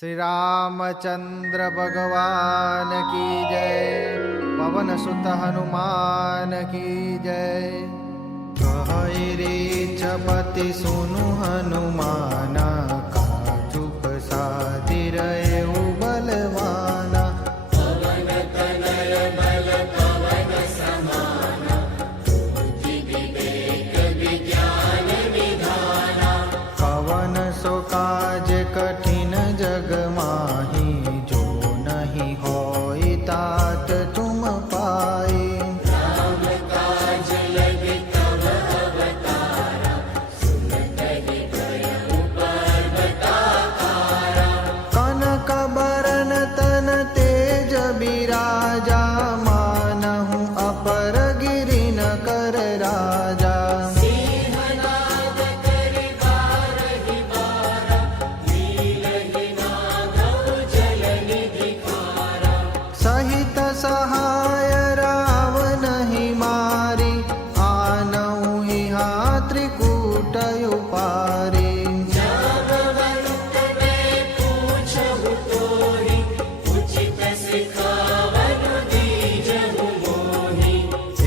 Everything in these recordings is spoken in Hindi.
श्री रामचंद्र भगवान की जय। पवन सुत हनुमान की जय। कहरे चपति सुनु हनुमाना, काचुप सातिर बलवाना। पवन तनय बल पवन समाना, बुद्धि विवेक विज्ञान निधाना। कवन सो काज कठिन जग माही, जो नहीं होई तात तुम पाई। राम काज लगे तब अवतारा, सुनत ही भयउ पर्वताकारा। कनक बरन तन तेज बिराजा, मानहु अपर गिरि न कर राजा। सिंहनाद करि बारहि बारा, नीलहि नागौ जल निधि खारा। सहित सहाय रावण ही मारी, आनहु इहाँ त्रिकूट उपारी। जाबवंत मैं पूछहु तोहि, उचित सिखावनु दीजहु मोहि।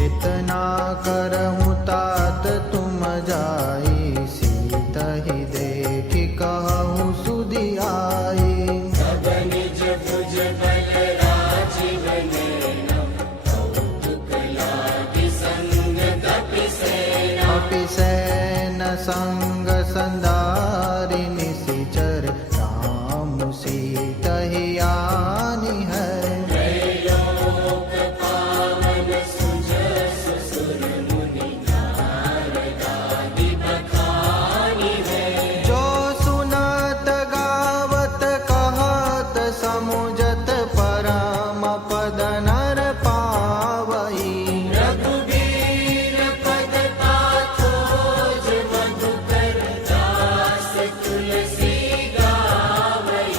इतना करहु तात तुम जाई, सीत ही देखि कहु सुधियाई। तब निज भुज बल राजीव नयना, कौतुक लागी संग कपि सेना। कपि सैन संग संधारि, निशिचर राम सीत ही आनी है। त्रैलोक पावन सुजसु सुर मुनि, नारदादि बखानी है। जो सुनत गावत कहत, समुझत परम पद नर पावई। रघुबीर पद पाथोज, मधुकर दास तुलसी गावई।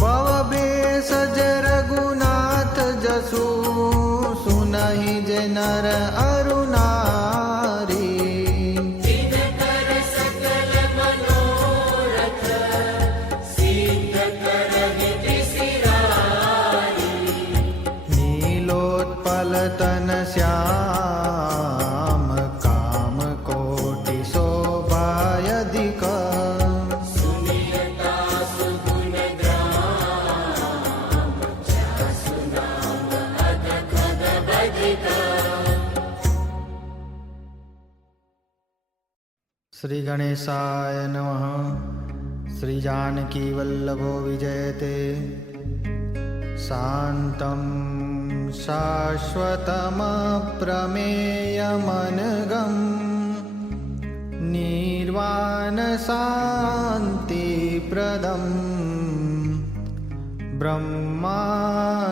भव भेषज रघुनाथ जसु, सुनहि जे नर अरु नारी। दिनकर सकल मनोरथ, सिद्ध करहि बिसराई। नीलोत्पल तन श्याम, काम कोटि शोभायधिक। सुनियता सुगुण ग्राम, जासु नाम अधक अधबधिक। श्री गणेशाय नमः। श्री जानकी वल्लभो विजयते। शान्तं शाश्वतमप्रमेयमनघं, निर्वाणशान्तिप्रदं। ब्रह्मा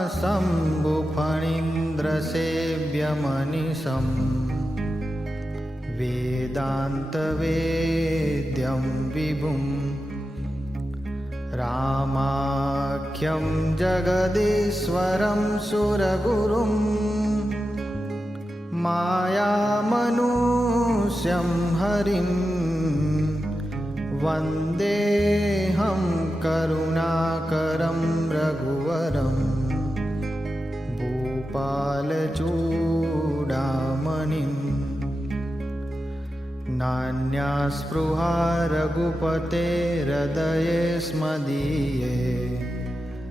शम्भुफणीन्द्रसेव्यमनिशम्, वेदान्तवेद्यं विभुम्। रामाख्यं जगदीश्वरं सुरगुरुं, मायामनुष्यं हरिं। वन्देऽहं करुणाकरं रघुवरं, भूपालचूडामणिम्। नान्या स्पृहा रघुपतेर्हृदये स्मदीये,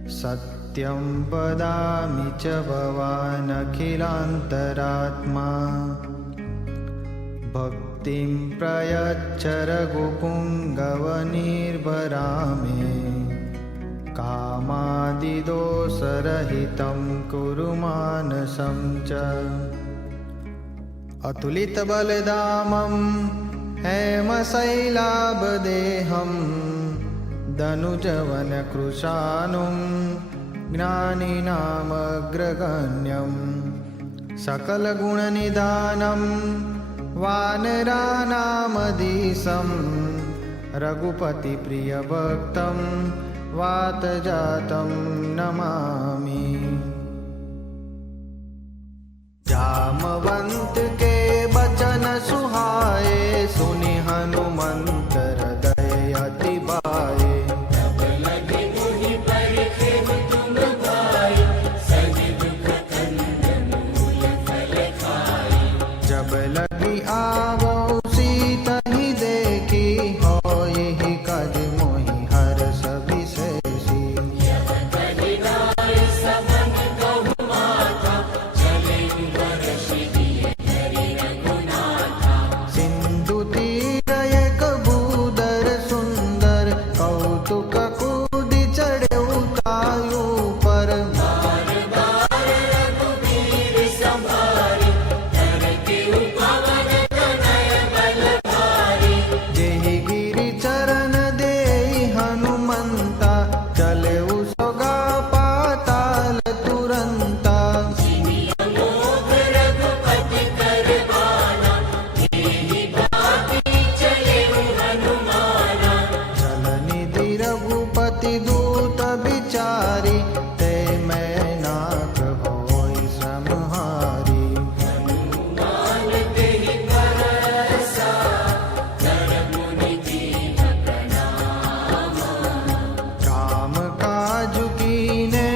सत्यं वदामि च भवान् अखिलान्तरात्मा। भक्तिं प्रयच्छ रघुपुङ्गवनिर्भरामे, कामादिदोषरहितं कुरु मानसं च। अतुलित बलधामं हेमशैलाभदेहं, दनुजवनकृशानुं ज्ञानिनामग्रगण्यं। सकलगुणनिधानं वानराणामधीशं, रघुपतिप्रियभक्तं वातजातं नमामि। जामवंत के बचन सुहाए, सुनि हनुमंत हृदय अति बाए। तब लगे पति दूत बिचारी, ते मैं नाक होई श्रमहारी। हनुमान तेहि परसा, कर मुनि दीन प्रणाम। राम काज कीने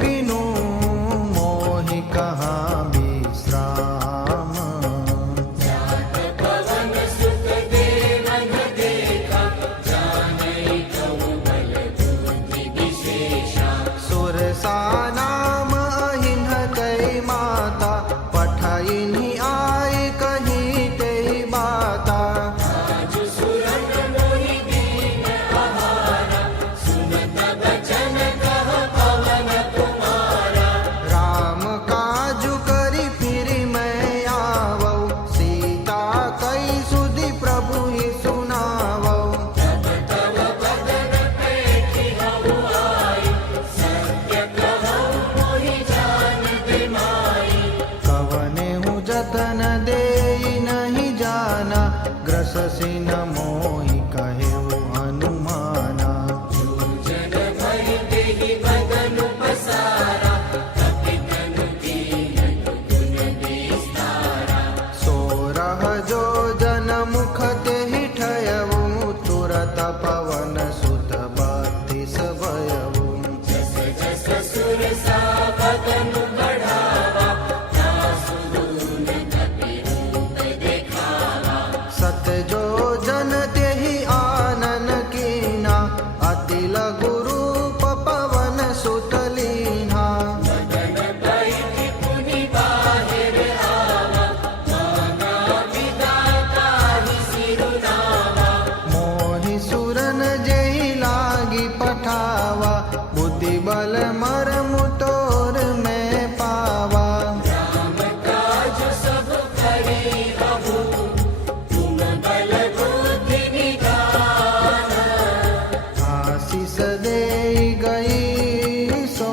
बिनु, मोहि कहाँ विश्राम। जात पवन सुत देवन देखा, जानई कहु बल बुद्धि विशेषा। सुरसा नाम अहिन कई माता, पठाइनि आय कहीं ते बाता। आज सुरन मोहि दीन आहारा, सुनत बचन कह पवन कुमारा। राम काज करी फिर मैं आवऊ, सीता कई सुधि प्रभु ही सुनावऊ। तब तब बदन पेठी हऊ आई, सत्य कहऊ मोहि जान बिमाई। कवने हूँ जतन दे नहीं जाना, ग्रससि न मोहि कहे हनुमाना। जन भरि तेहि बदन पसारा, कपितनु कीनहि गुण विस्तारा। सोरह जो जन मुख तेहि ठयऊ, तुरत पवन सुत बत्तीस भयऊ। जस जस सुरसा बदन बढ़ावा, तासु दून कपि रूप देखावा। सत जो जन तेहि आनन कीना, अति लघु रूप पवन सुत लीन्हा। बदन बैठि पुनि बाहिर आवा, मांगा विदाता ही सिरुनावा। मोहि सुरन जेहि लागी पठावा, बुद्धि बल मरमु तोर में पावा। राम काज सब करी रहु, तुम बल बुद्धि निधान। आशीष दे गई सो,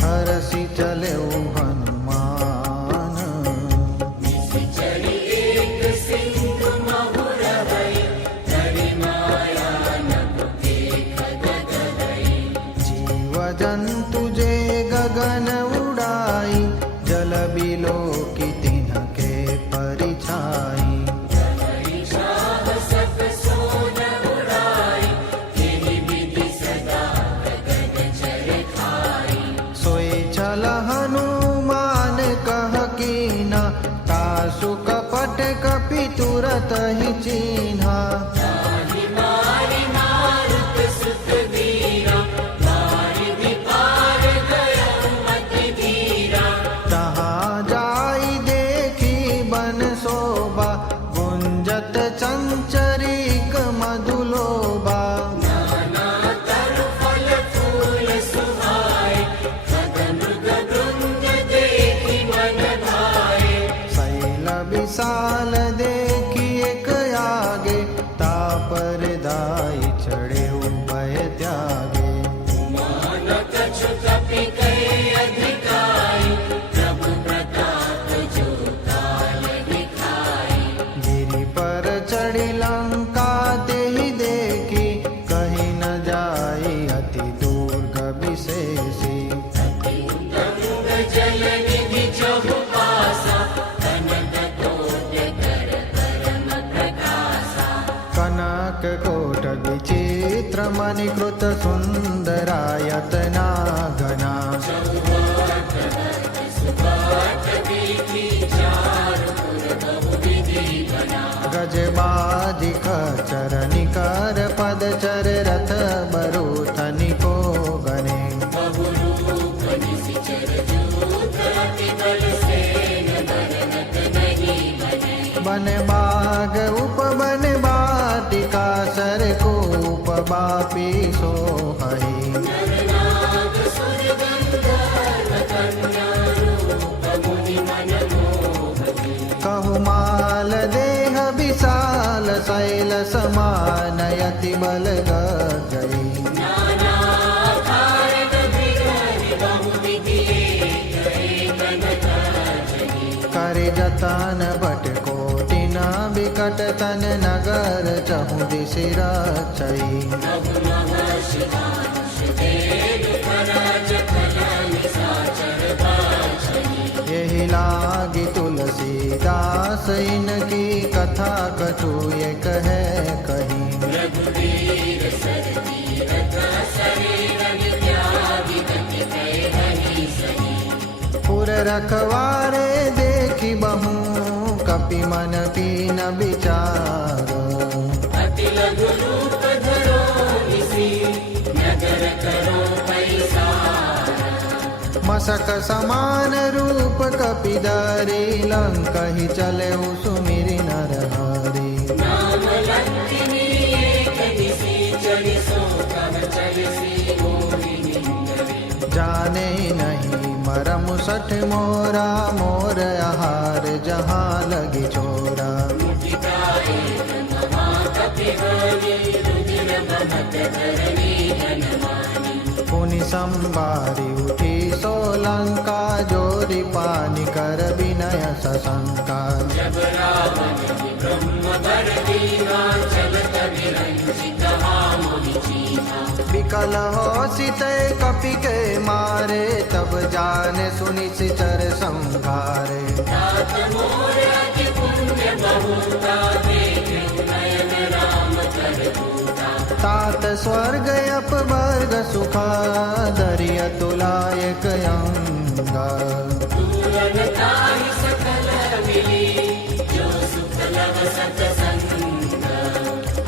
हरसि चलेऊ हनुमान। निश्चरी एक सिंधु महुर भई, धरि माया नभ देख गगई। जीव जंतु जे गगन उड़ाई, जल बिलो की तिनके परिछाई। धरि साहसक सोन उड़ाई, तेहि विधि सदा गगन चर खाई। सोई चल हनुमान कह कीना, तासु कपट कपि तुरत ही चीन्हा। ताहि मारि मारुत सुत वीरा, मारि विपार गयउ मति धीरा। तहाँ जाई देखी बन शोभा, गुंजत चंचरीक मधुलोबा। नाना तरु फल फूल सुहाए, खग मृग वृंद देखि मन भाए। शैल विशाल देखी एक आगे, तापर दाई चढ़े भय त्यागे। मान कछु कपि कहे अधिकाई, प्रभु प्रताप जो काल दिखाई। गिरि पर चढ़ी लंका तेहि देखी, कहीं न जाई अति दुर्ग विशेषी। गंग जल निधि चहु पासा, कनक कोट कर परम प्रकाशा। कनक कोट विचित्र मणिकृत सुंदरायतना घना। सुबाट वीथि चारु पुर बहु विधि बना। गजबाजिक चरनिकर पद चर रथ बरूथनि को गने। बहु रूप निशिचर जूथ, अति बल सेन बरनत नहीं बने। बन बाग उपवन बाटिका, सर कूप बापी सोहई। नरनाग सुर गंधर्व कन्या, रूप मुनि मन मोहई। कहु माल देह विशाल, शैल समान यति बल गई। नाना कारण बिगड़ि बहु विधि, एक एक न काजहि। कर जतन बट कोटि न बिक निकट तन नगर चहु दिश रचई प्रभु महर्षि दानुष देव खराज कला निशाचर बाछई यही लागी तुलसीदास इनकी कथा कछु ये कहे कही रघुवीर सर तीरथ शरीर विद्यादि गति कहे हरि सही पुर रखवारे देखी बहु कपि मन कीन विचार अति लघु रूप धरो निसी नगर करो पैसार मसक समान रूप कपि धरि लंकहि चले सुमिरि नर हरि नाम लंकिनी एक निशाचर सो कह चलसी मोहिनी इंद्रे जाने नहीं मरम सठ मोरा मोर आहार जहाँ लगी छोरा मुटिकाए महा कपिहारी रुधिर बहत धरणी जनमानी पुनि संबारी उठी सोलंका जोरी पानी कर विनय सशंका जब रावण ब्रह्म वर दीना चलत विरंचित मोहि चीना विकल हो सीते कपि के मारे तब जाने सुनि सिचर संघारे तात मोर अति पुण्य बहुता देखे नयन राम कर दूता तात स्वर्ग अपवर्ग सुखा दरिय तुलायक अंगा दूरन ताहि सकल मिली जो सुख लव सतसंग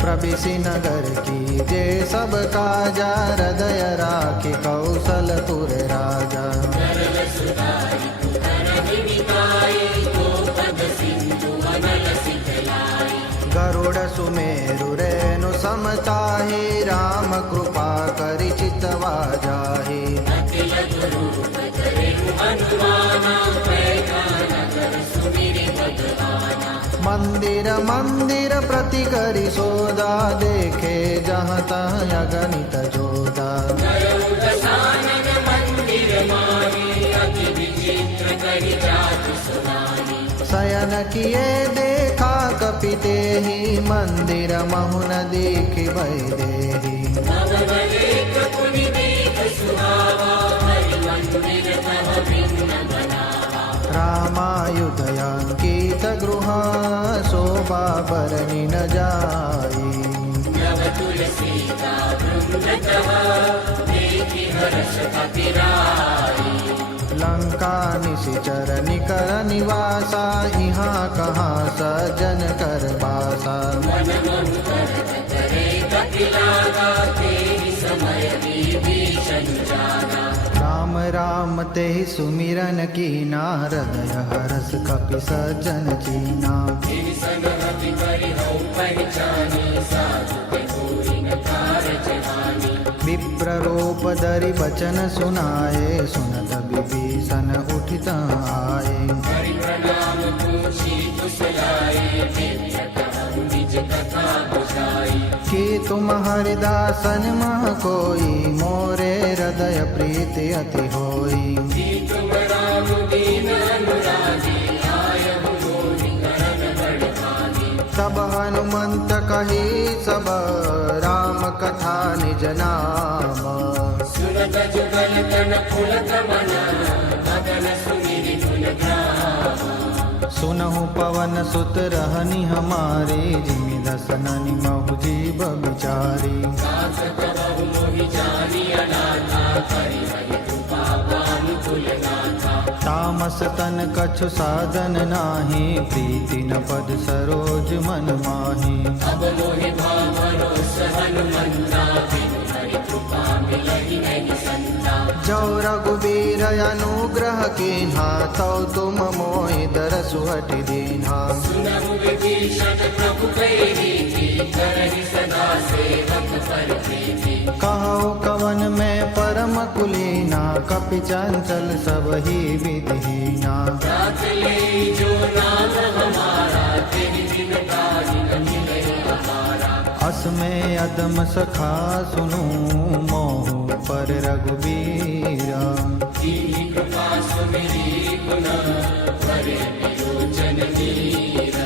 प्रविशि नगर की जे सब काजा हृदय राखि कौशलपुर राजा सरल सुधारि तुहरहि निकाये गोपद सिंधु अनल सिखलाई गरुड़ सुमेरु रेणु समताहि राम कृपा करि चितवा जाहि अति लघु रूप धरेउ हनुमाना पैठा नगर सुमिरि भगवाना मंदिर मंदिर प्रति करि सोदा देखे जहाँ तहाँ अगणित जोदा गयौ दशानन मंदिर माही अति विचित्र करि जाति सुनानी शयन किए देखा कपि तेहि मंदिर महुन देखि वैदेही नवबलेक पुनि देख सुहावा हरि मंदिर तव भिन्न बनावा रामायुधयांकित गृह शोभा बरनि न जाई नव तुलसीता वृंदतः देखि हर्ष अतिराई लंका निशिचर निकर निवासा यहाँ कहाँ सज्जन कर बासा मन मनु करत करे कपि लागा तेहि समय विभीषण जागा राम राम ते सुमिरन की नारदय हरस कपि सज्जन चीना तेहि संगति करि हौ पहचानी साधु के पूरी न कारज हानि विप्ररूप धरि बचन सुनाए सुनत विभीषण उठित आए हरि प्रणाम पूछी कुशलाए मित्र कहु निज कथा बुझाई कि तुम हरिदासन मह कोई मोरे हृदय प्रीति अति होई कि तुम राम दीन अनुरागी आयहु मोहि करन बड़ भागी तब हनुमंत कही सब राम कथा निज नाम सुनत जुगल तन पुलक मना मगन सुमिरि गुण ग्राम सुनहु पवन सुत रहनी हमारे जिमि दसननि महु जीव बिचारी सास कबहु मोहि जानी अनाथा करि हरि कृपा बानुकुल नाथा तामस तन कछु साधन नाही प्रीति न पद सरोज मन माही अब मोहि भावरो हनुमंता बिनु हरि कृपा मिलहि नहीं संता जो रघुबीर अनुग्रह कीन्हा तो तुम मोहि दरसु हटि दीन्हा सुनहु विभीषण प्रभु कहि रीति करहि सदा सेवक पर प्रीति कहो कवन में परम कुलीना कपि चंचल सब ही विधिहीना राख ले जो नाम हमारा तेहि दिन काहि न मिले हमारा अस में अदम सखा सुनु मोह पर रघुबीरा दीनि कृपा सुमिरि गुण करे विलोचन वीर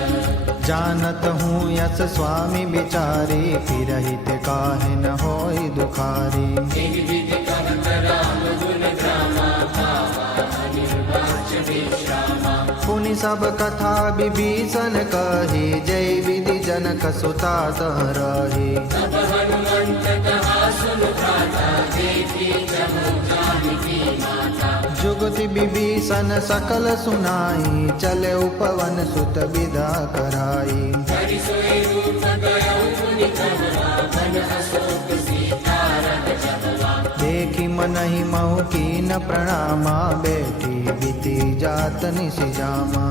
जानत हूँ यस स्वामी बिचारी, फिर हित काहे न होई दुखारी। एहि विधि कहत राम गुण ग्रामा, भावा अनिर्वाच विश्रामा। पुनि सब कथा विभीषण कही, जय विधि जनक सुता सह रही। तब हनुमंत कहा सुन भ्राता, देखी जहु जानकी माता। जुगति विभीषण सकल सुनाई, चले उपवन सुत विदा कराई। हरि सोई रूप गयो मुनि कहवा, वन अशोक सीता रघ जगवा। देखी मनहि महु कीन प्रणामा, बेटी बीती जात निसि जामा।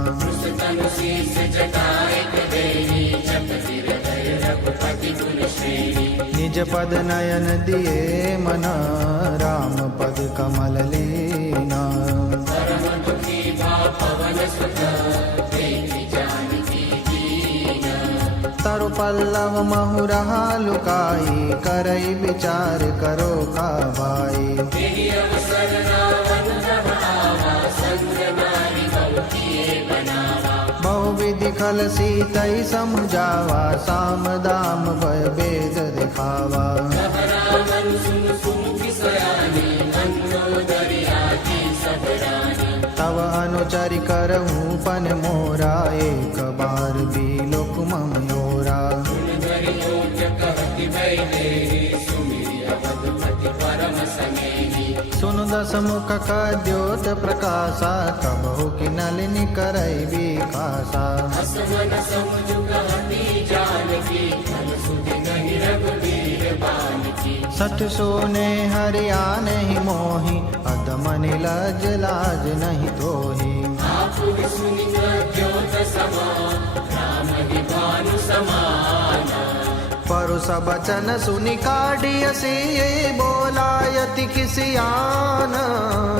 तनु शीस जटाएक देहि, जपति हृदय रघुपति गुण श्रेणी। निज पद नयन दिए मन, राम पद कमल लीना। परम दुखी भा पवन सुत, देखि जानकी दीन। तरु पल्लव महु रहा लुकाई, करई विचार करो का भाई। एहि अवसर रावण जब आवा, संग नारी बहु किए बनावा। बहुविधि खल सीतई समझावा, साम दाम भय भेद दिखावा। कह रावण सुन सुमुखी सयानी, मंदोदरी आदि सब रानी। तव अनुचरि करहूँ पन मोरा, एक बार भी लोक मम योरा। धरि लोक कहति भय देहि, सुमिरि अवधपति परम सनेहि। सुन दस मुख का द्योत प्रकाशा, कबहु कि नलिनी करई विकासा। हस मन समुझ कहती जानकी, फल सुधि नहीं रघुवीर बानकी। सठ सोने हरिया नहीं मोही, अदमनि लज लाज नहीं तोही। आपु सुनि द्योत समान, राम ही भानु समान। परुष बचन सुनि काढ़ियसी, बोलायति खिसियान।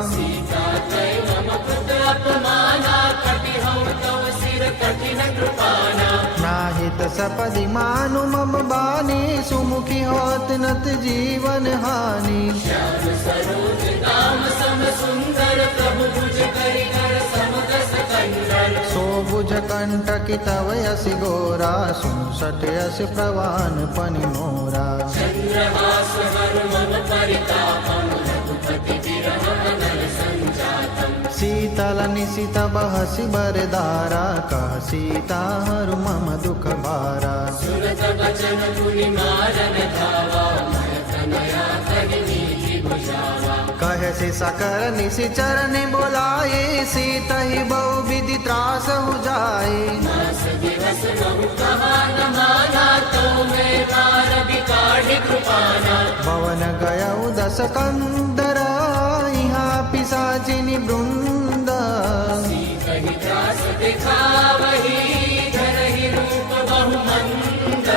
सीता तय मम कृत अपमाना, कटि हऊ तव सिर कठिन कृपाना। नाहित सपदि मानु मम बानी, सुमुखी होत नत जीवन हानि। श्याम सरोज दाम सम सुंदर, प्रभु भुज करि कर समदस कंदर। सो बुझ कंटक तव यसि गोरा, सुनु सट यस प्रवान पनि मोरा। चंद्रहास हर मम परितापम, रघुपति विरह अनल संजातम। शीतल निशित बहसि बरदारा, कह सीता हरु मम दुख भारा। सुनत बचन मुनि मारन धावा, मैं तनया कहि नीति बुझावा। कहसि सकल निशि चरण बोलाए, सीतहि बहु विधि त्रास हो जाए। मास दिवस बहु कहा न माना, तो मैं मार बिकाढ़ि कृपाना। भवन गयउ दस कंदर, यहाँ पिशाचिनि वृंद। कहि त्रास दिखावही, धरहि रूप बहु मंद।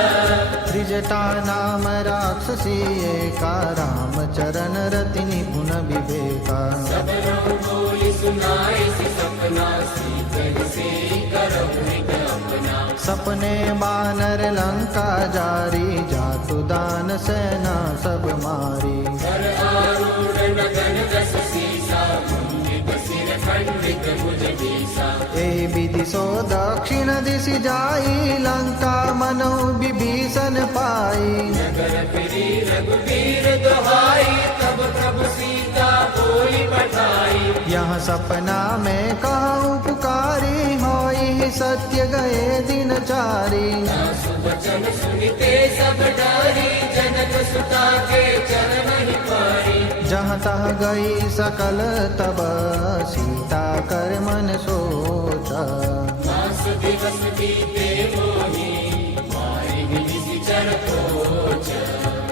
त्रिजटा नाम राक्षसी एका, राम चरण रति निपुण विवेका। सब रघु बोली सुनाई सि सपना, सीकर से करहु हित अपना। सपने बानर लंका जारी, जातु दान सेना सब मारी। कर आरूढ़ नगन दस सीसा, मुंडित सिर खंडित भुज बीसा। एहि विधि सो दक्षिण दिशि जाई, लंका मनो विभीषण पाई। नगर फिरी रघुवीर दुहाई, तब प्रभु सीता बोली पठाई। यह सपना में कहूँ पुकारी, होई सत्य गए दिन चारी। सुवचन सुनिते सब डरी, जनक सुता के चरण ही पारी। जहाँ तह गई सकल तब, सीता कर मन सोचा। मास दिवस बीते मोहि, मारि निशिचर कोच।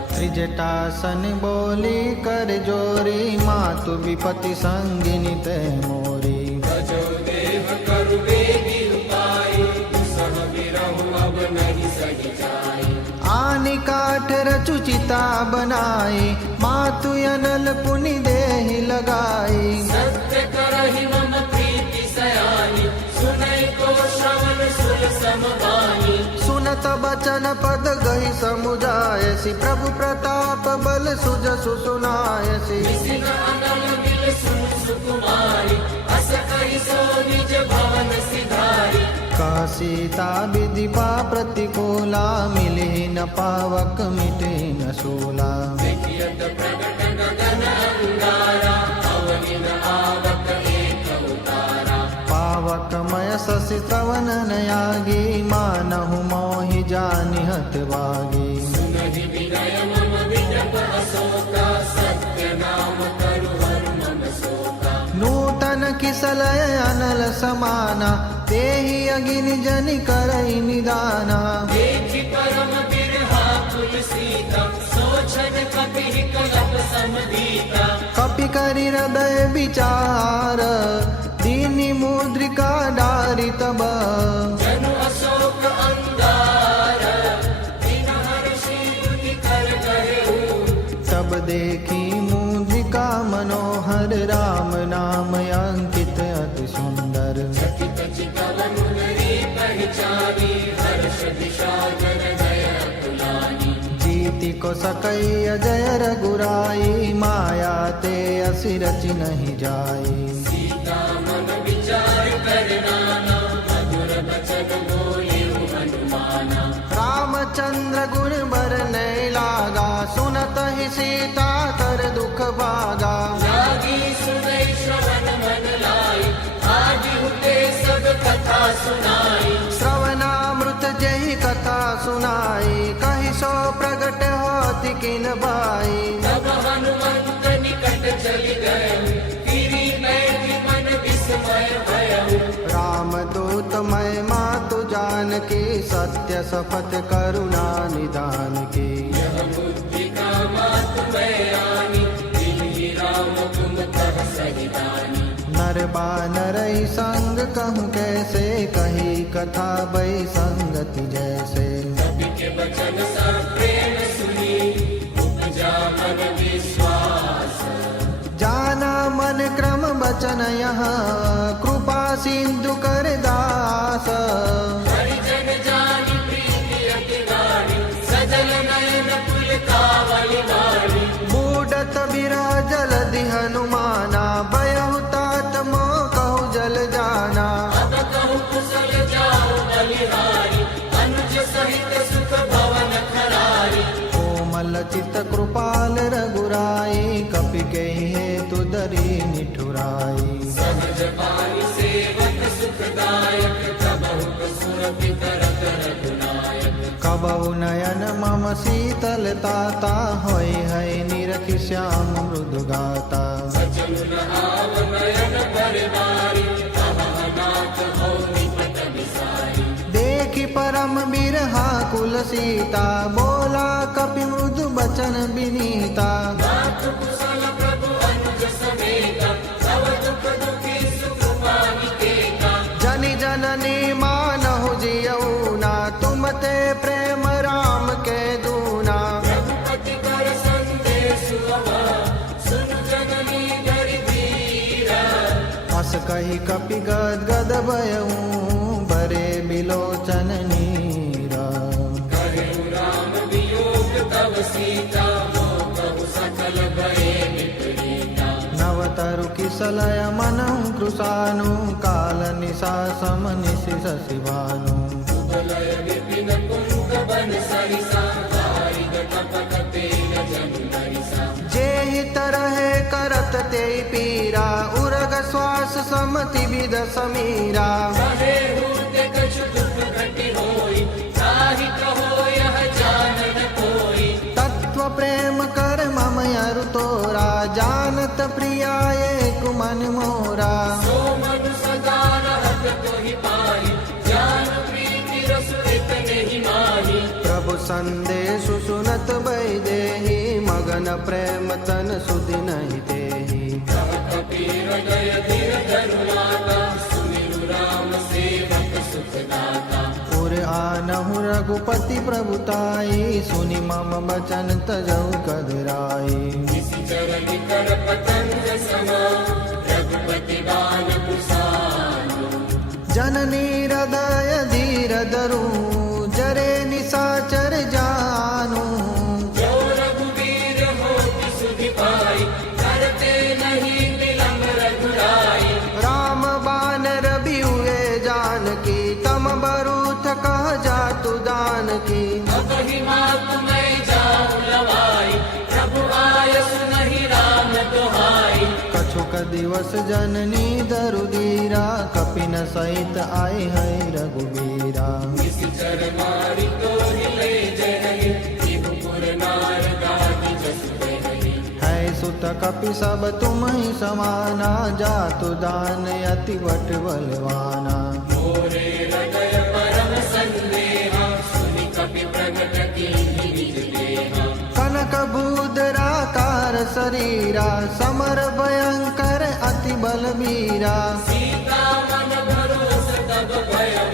त्रिजटासन बोली कर जोरी, मातु विपति संगिनी ते मोरी। भजो देव करु बेगी उपाय, दुसह बिरहु अब नहीं सहि जाय। आनि काठ रचुचिता बनाई, मातु अनल पुनि देहि लगाई। सत्य करहि मम प्रीति सयानी, सुनई को श्रवण सुर समवानी। सुनत बचन पद गई समुझायसि, प्रभु प्रताप बल सुजसु सुनायसि। सिन अनल मिल सुन सुकुमारी, अस कहि सो निज भवन सिधारी। का सीता विधिपा प्रतिकूला, मिले न पावक मिटे न शूला। देखियत प्रगट गगन अंगारा, अवनि न आवक एक उतारा। पावकमय शशि श्रवण नयागी, मानहु मोहि जानि हतभागी। सुनहि विनय मम विजप अशोका, सत्य नाम करु हरु मम शोका। नूतन किसलय अनल समाना, तेहि अगिनि जनि करई निदाना। देखि परम बिरहा कुल सीता, सोचन कपि कलप समदीता। कपि करि हृदय विचार, दीनि मुद्रिका डारि तब। जनु अशोक अंगार, दिन हर्षि दुति कर कहेऊ। तब देखी मुद्रिका मनोहर, राम नाम अंकित अति सुंदर। चकित चितवन मुनि पहचानी, हर्ष विषादन जय अतुलानी। जीति को सकई अजय रघुराई, माया ते असि रचि नहीं जाई। सीता मन विचार कर नाना, मधुर बचन बोलियु हनुमाना। रामचंद्र गुण बरनै लागा, सुनत ही सीता कर दुख भागा। लागी सुनै श्रवण मन लाई, आदि हुते सब कथा सुनाई। श्रवणामृत जहि कथा सुनाई, कहि सो प्रगट होति किन बाई। तब हनुमंत निकट चलि गए, गिरि बैठि मन विस्मय भयउ। राम दूत मैं मातु जानकी, सत्य शपथ करुणा निदान की। यह मुद्रिका मातु मैं आनी, तिन्हि राम तुम कह सही दानी। नर बानरई संग कहूँ कैसे, कही कथा बई संगति जैसे। कवि के वचन सा प्रेम सुनी, उपजा मन विश्वास। जाना मन क्रम बचन यहाँ, कृपा सिंधु कर दास। हरिजन जानी प्रीति अति गाढ़ी, सजल नयन कुल कावली वाली। बूढ़त बिरह जलधि हनुमाना, भयहु तात मोह कहु जल जाना। अब कहूँ कुशल जाओ बलिहारी, अनुज सहित सुख भवन खरारी। कोमल चित कृपाल रघुराई, कपि केहि हेतु दरी निठुराई। सहज पानी सेवक सुखदायक, कबहु सुरपि तरत रघुनायक। कबहु नयन मम शीतलताता, होय है निरखि श्याम मृदु गाता। सजन न आव नयन परिवारी, कहाँ नाथ हो निपट विसारी। देखि परम बिरहा कुल सीता, बोला कपि मृदु बचन विनीता। नाथ कुशल प्रभु अनुज समेता, सब दुख दुखी सुख पानी देता। जनि जननी मानहु जियऊना, तुम ते प्रेम राम के दूना। रघुपति कर संदेश अवा, सुन जननी डरि धीरा। हस कही कपि गद भयऊ, बरे बिलोचन नीरा। कहेउ राम वियोग तव सीता, मोह सकल भये विपरीता। नव तरु किसलय मनहु कृशानु, काल निशा सम निशि शशिभानु। सुबलय विपिन कुंद बन सरिसा, वारिद कपट तेज जनु नरिसा। जेहि तरहे करत तेहि पीरा, उरग श्वास समति विद समीरा। कहे हूते कछु दुख घटि होई, ताहि कहो यह जानन कोई। तत्व प्रेम कर मम अरु तोरा, जानत प्रिया एक मन मोरा। सो मनु सदा रहत तोहि पाहि, जान प्रीति रस इतने ही माही। प्रभु संदेशु सुनत वैदेही, मगन प्रेम तन सुधि नहीं देही। तब कबीर गय धीर धनुराता, सुमिरु राम सेवक सुखदाता। उर आनहु रघुपति प्रभुताई, सुनि मम बचन तजऊ कदराई। निशिचर निकर पतंग समा, रघुपति बाल कुशालो। जननी हृदय धीर धरू, जरे निशाचर जानू। जो रघुवीर होति सुधि पाई, करते नहीं विलम्ब रघुराई। राम बानर भी हुए जानकी, तम एक दिवस जननी दरुदीरा कपिन सहित आए है रघुबीरा। निश्चर मारी तो हिले जननी त्रिभुपुर नारदादि जस जननी। है सुत कपि सब तुम ही समाना जातु दान अति बट बलवाना। मोरे हृदय परम संदेहा सुनि कपि प्रगट कीन्हि निज देहा। कनक भूधराकार शरीरा समर भयंकर अति बलबीरा। सीता मन भरोस तब भयउ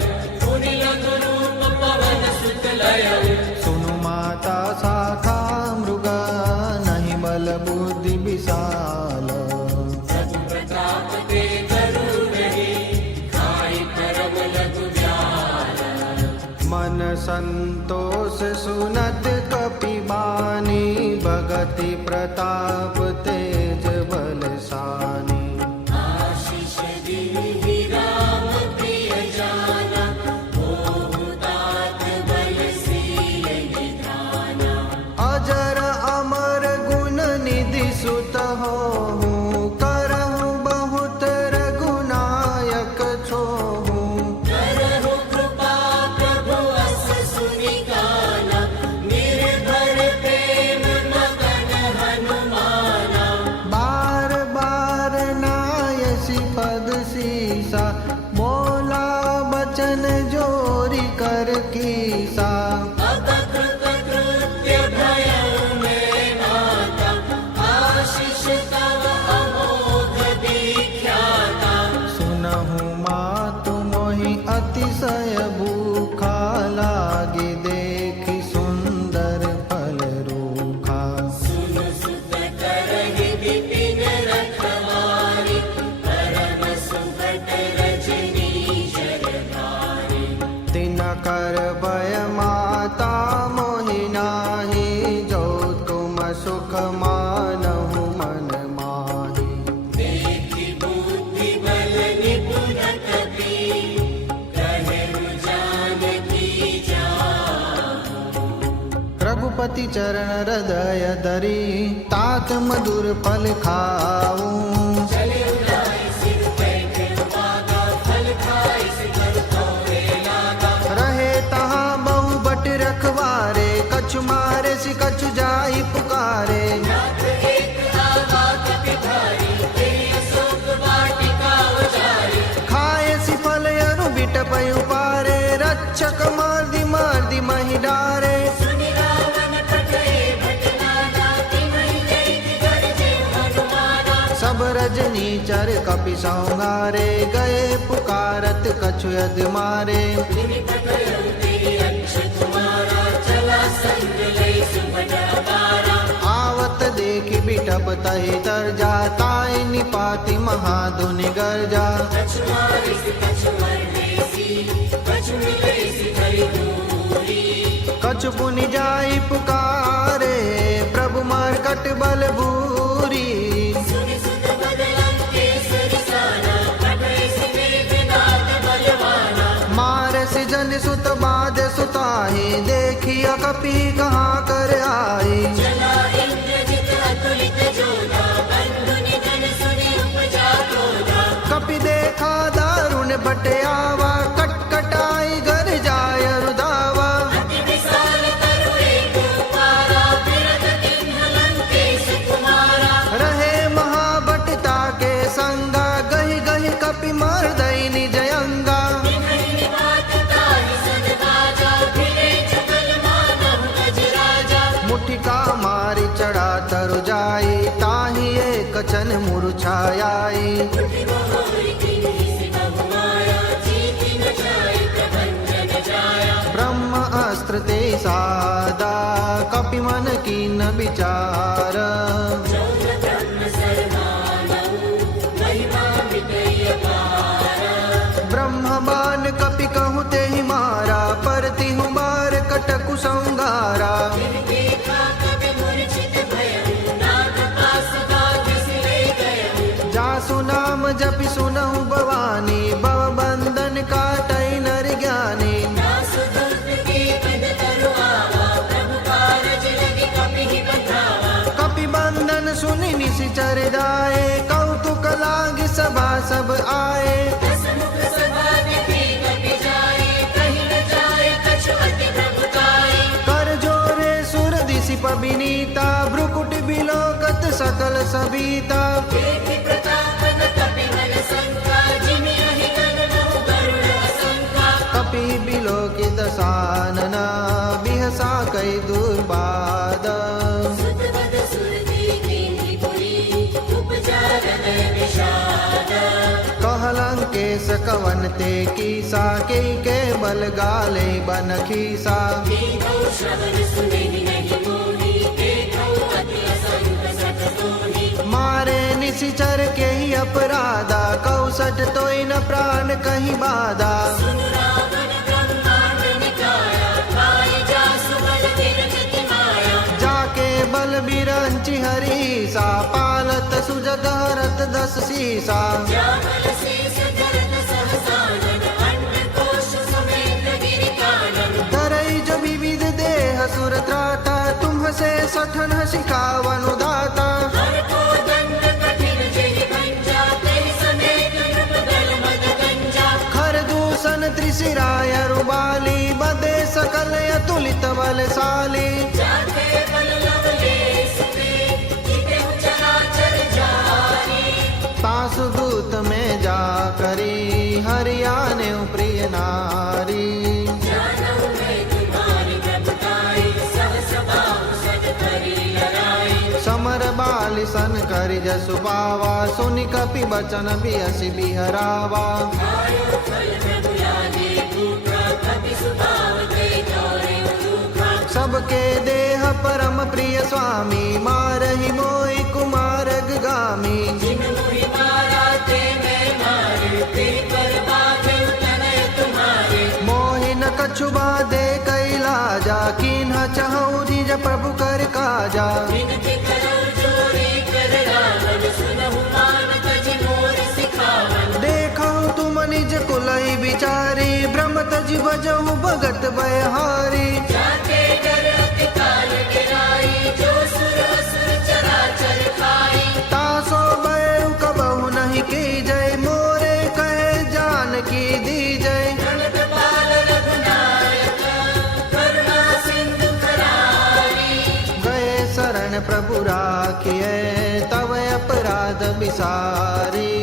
पुनि लघु रूप पवन सुत लयउ। सुनु माता शाखा मृगा नहीं बल बुद्धि विशाल। प्रभु प्रताप ते गरुड़हि खाई परम लघु व्याल। मन संतोष सुनत कपि बानी भगति प्रताप तेज बलशानी। आशीष दीहि राम प्रिय जाना होहु तात बल सीय निधाना। अजर अमर गुण निधि सुत होहु करहु बहुत रघुनायक छोहु। करहु कृपा प्रभु अस सुनि गाना निर्भर प्रेम मगन हनुमाना। बार बार नायसी पद सीसा बोला बचन जोरी कर कीसा। अब कृत कृत्य भयउ में माता आशीष तव अमोघ विख्याता। सुनहु मातु मोहि अतिशय भूखा लागी देखि सुंदर फल रूखा। सुनु सुत करहि विपिन रखवारी परम सुभट रजनी शरधारी। तिन कर भय माता मोहि नाही जो तुम सुख मानहु मन माही। देखि बुद्धि बल निपुण कपि कहु जानकी जाहु। रघुपति चरण हृदय धरी तात मधुर फल खाऊं। चले उदाई सिर बैठ पागा फल खाई सिखर तोरे लागा। रहे तहाँ बहु बट रखवारे कछु मारे सि कछु जाई पुकारे। नाथ एक आवा कपि धारी तेरी अशोक वाटिका उजारी। खाए सि फल अरु बिट पयु पारे रक्षक मार्दि महि डारे। सुनि रावण कटए भटनाना तिमहि जैति गरजे हनुमाना। सब रजनी चर कपि सौंगारे गए पुकारत कछु यद मारे। तिनि पकड़उ तेरी अक्षत तुम्हारा चला संग लई सुबह अपारा। आवत देखि बिटप तहि तर जाताय निपाति महाधुनि गर्जा। कछु मारिस कछु मरदेसी कछु मिलेसी धरि दूरी। कछु पुनि जाई पुकारे प्रभु मरकट बल भूरी। सुनि सुत बदलं केसरी साना कटए सि मेघनाद बलवाना। मार से जन सुत बाध सुताही देखिया कपि कहाँ कर आई। चला इंद्रजित अतुलित जोधा बंधु निधन सुनि उपजा क्रोधा। कपि देखा दारुण बट आवा कटकटाई घर जाय रुदावा। अति विशाल तरु एक पारा फिरत किन्ह लंकेश कुमारा। रहे महाबटता के संगा गहि गहि कपि मर्दई निज अंगा। तिन्हि निवात ताहि सन बाजा फिरे चकल मानव गज राजा। मुठिका मारी चढ़ा तरु जाई ताहि एक चन मुरझाई। उठि बहोरि किन्हि सिबहु माया जीति न जाय प्रभंजन जाया। ब्रह्म अस्त्र ते सादा कपि मन कीन विचार। चौथ ब्रह्म सरमानउ महिमा मिटय पारा। ब्रह्म बान कपि कहु तेहि मारा परति हूँ बार कटकु संगारा। फिर देखा कवि मूर्छित भयउ नाथ पास बाध सिले गयउ। जासु नाम जपि सुनहु भवानी भव बंधन काटई नर ज्ञानी। दास दुष्ट के पद तरु आवा प्रभु कारज लगी कपि बंधावा। कपि बंधन सुनि निशिचर जाए कौतुक लाग सभा सब आए, दसमुख सभा देखे कपि जाए, कहीं न जाए कछु अति प्रभुताई। कर जोरे सुर दिशि पबिनीता, भ्रुकुट बिलोकत सकल सबीता। देखि प्रताप न कपि मन शंका, जिमि अहि गण बहु गरुड़ असंका। कपि बिलोकित सानन, बिहसा कई दुर्बाद। सुतवद सुरती कीन्ही पुरी, उपजा हृदय विषाद। कहलंकेश कवन ते कीसा, के बल गाले बन खीसा। दीनौ श्रवण सुनेहि नहीं मोहि, देखौ अति असंग सठ सोहि। मारे निशिचर के ही अपराधा, कौसट तोय न प्राण कहीं बाधा। सुन रावण ब्रह्मांड निकाया, पाई जासु बल विरजित माया। जाके बल बिरंचि हरीसा, पालत सुजग हरत दस सीसा। जामल शेष धरत सहसानन, अंडकोश समेत गिरि कानन। धरई जो विविध देह सुर त्राता, तुम्हसे सठन सिखावनु दाता। हर को दंड कठिन जेहि भंजा, तेहि समेत नृप दल मद गंजा। खर दूषण त्रिशिराय रुबाली, बदे सकल अतुलित बलशाली। जाते बल लवलेश ते, जितेहु चराचर जारी। तासुदूत में जा करी, हरियाने प्रिय नारी। जानहु मैं तुम्हारी प्रभुताई, सहस बाहु सद करी लड़ाई। समर बाल सन करि जसु पावा, सुनि कपि बचन बियसि बिहरावा। आयो फल प्रभु लागे भूखा, कपि सुभाव ते गौरे दुखा। सबके देह परम प्रिय स्वामी, मारहि मोहि कुमारग गामी। जिन मोहि मारा ते मैं मारे, ते पर बाधे तनय तुम्हारे। मोहि न कछु बाधे कैलाजा, कीन्ह चहु निज प्रभु कर काजा। विनति करौ जोरी कर रावण, सुनहु मान तजि मोर सिखावन। देखो तुम निज कुलई बिचारी, भ्रमत जीव जहु भगत बयहारी। जाते डर अति काल गिराई, जो सुर असुर चराचर खाई। तासो बैरु कबहु नहीं की जय, मोरे कहे जान की दी जय। प्रणत पाल रघुनायक, करुणा सिंधु करारी। गए शरण प्रभु राखिए, तव अपराध बिसारी।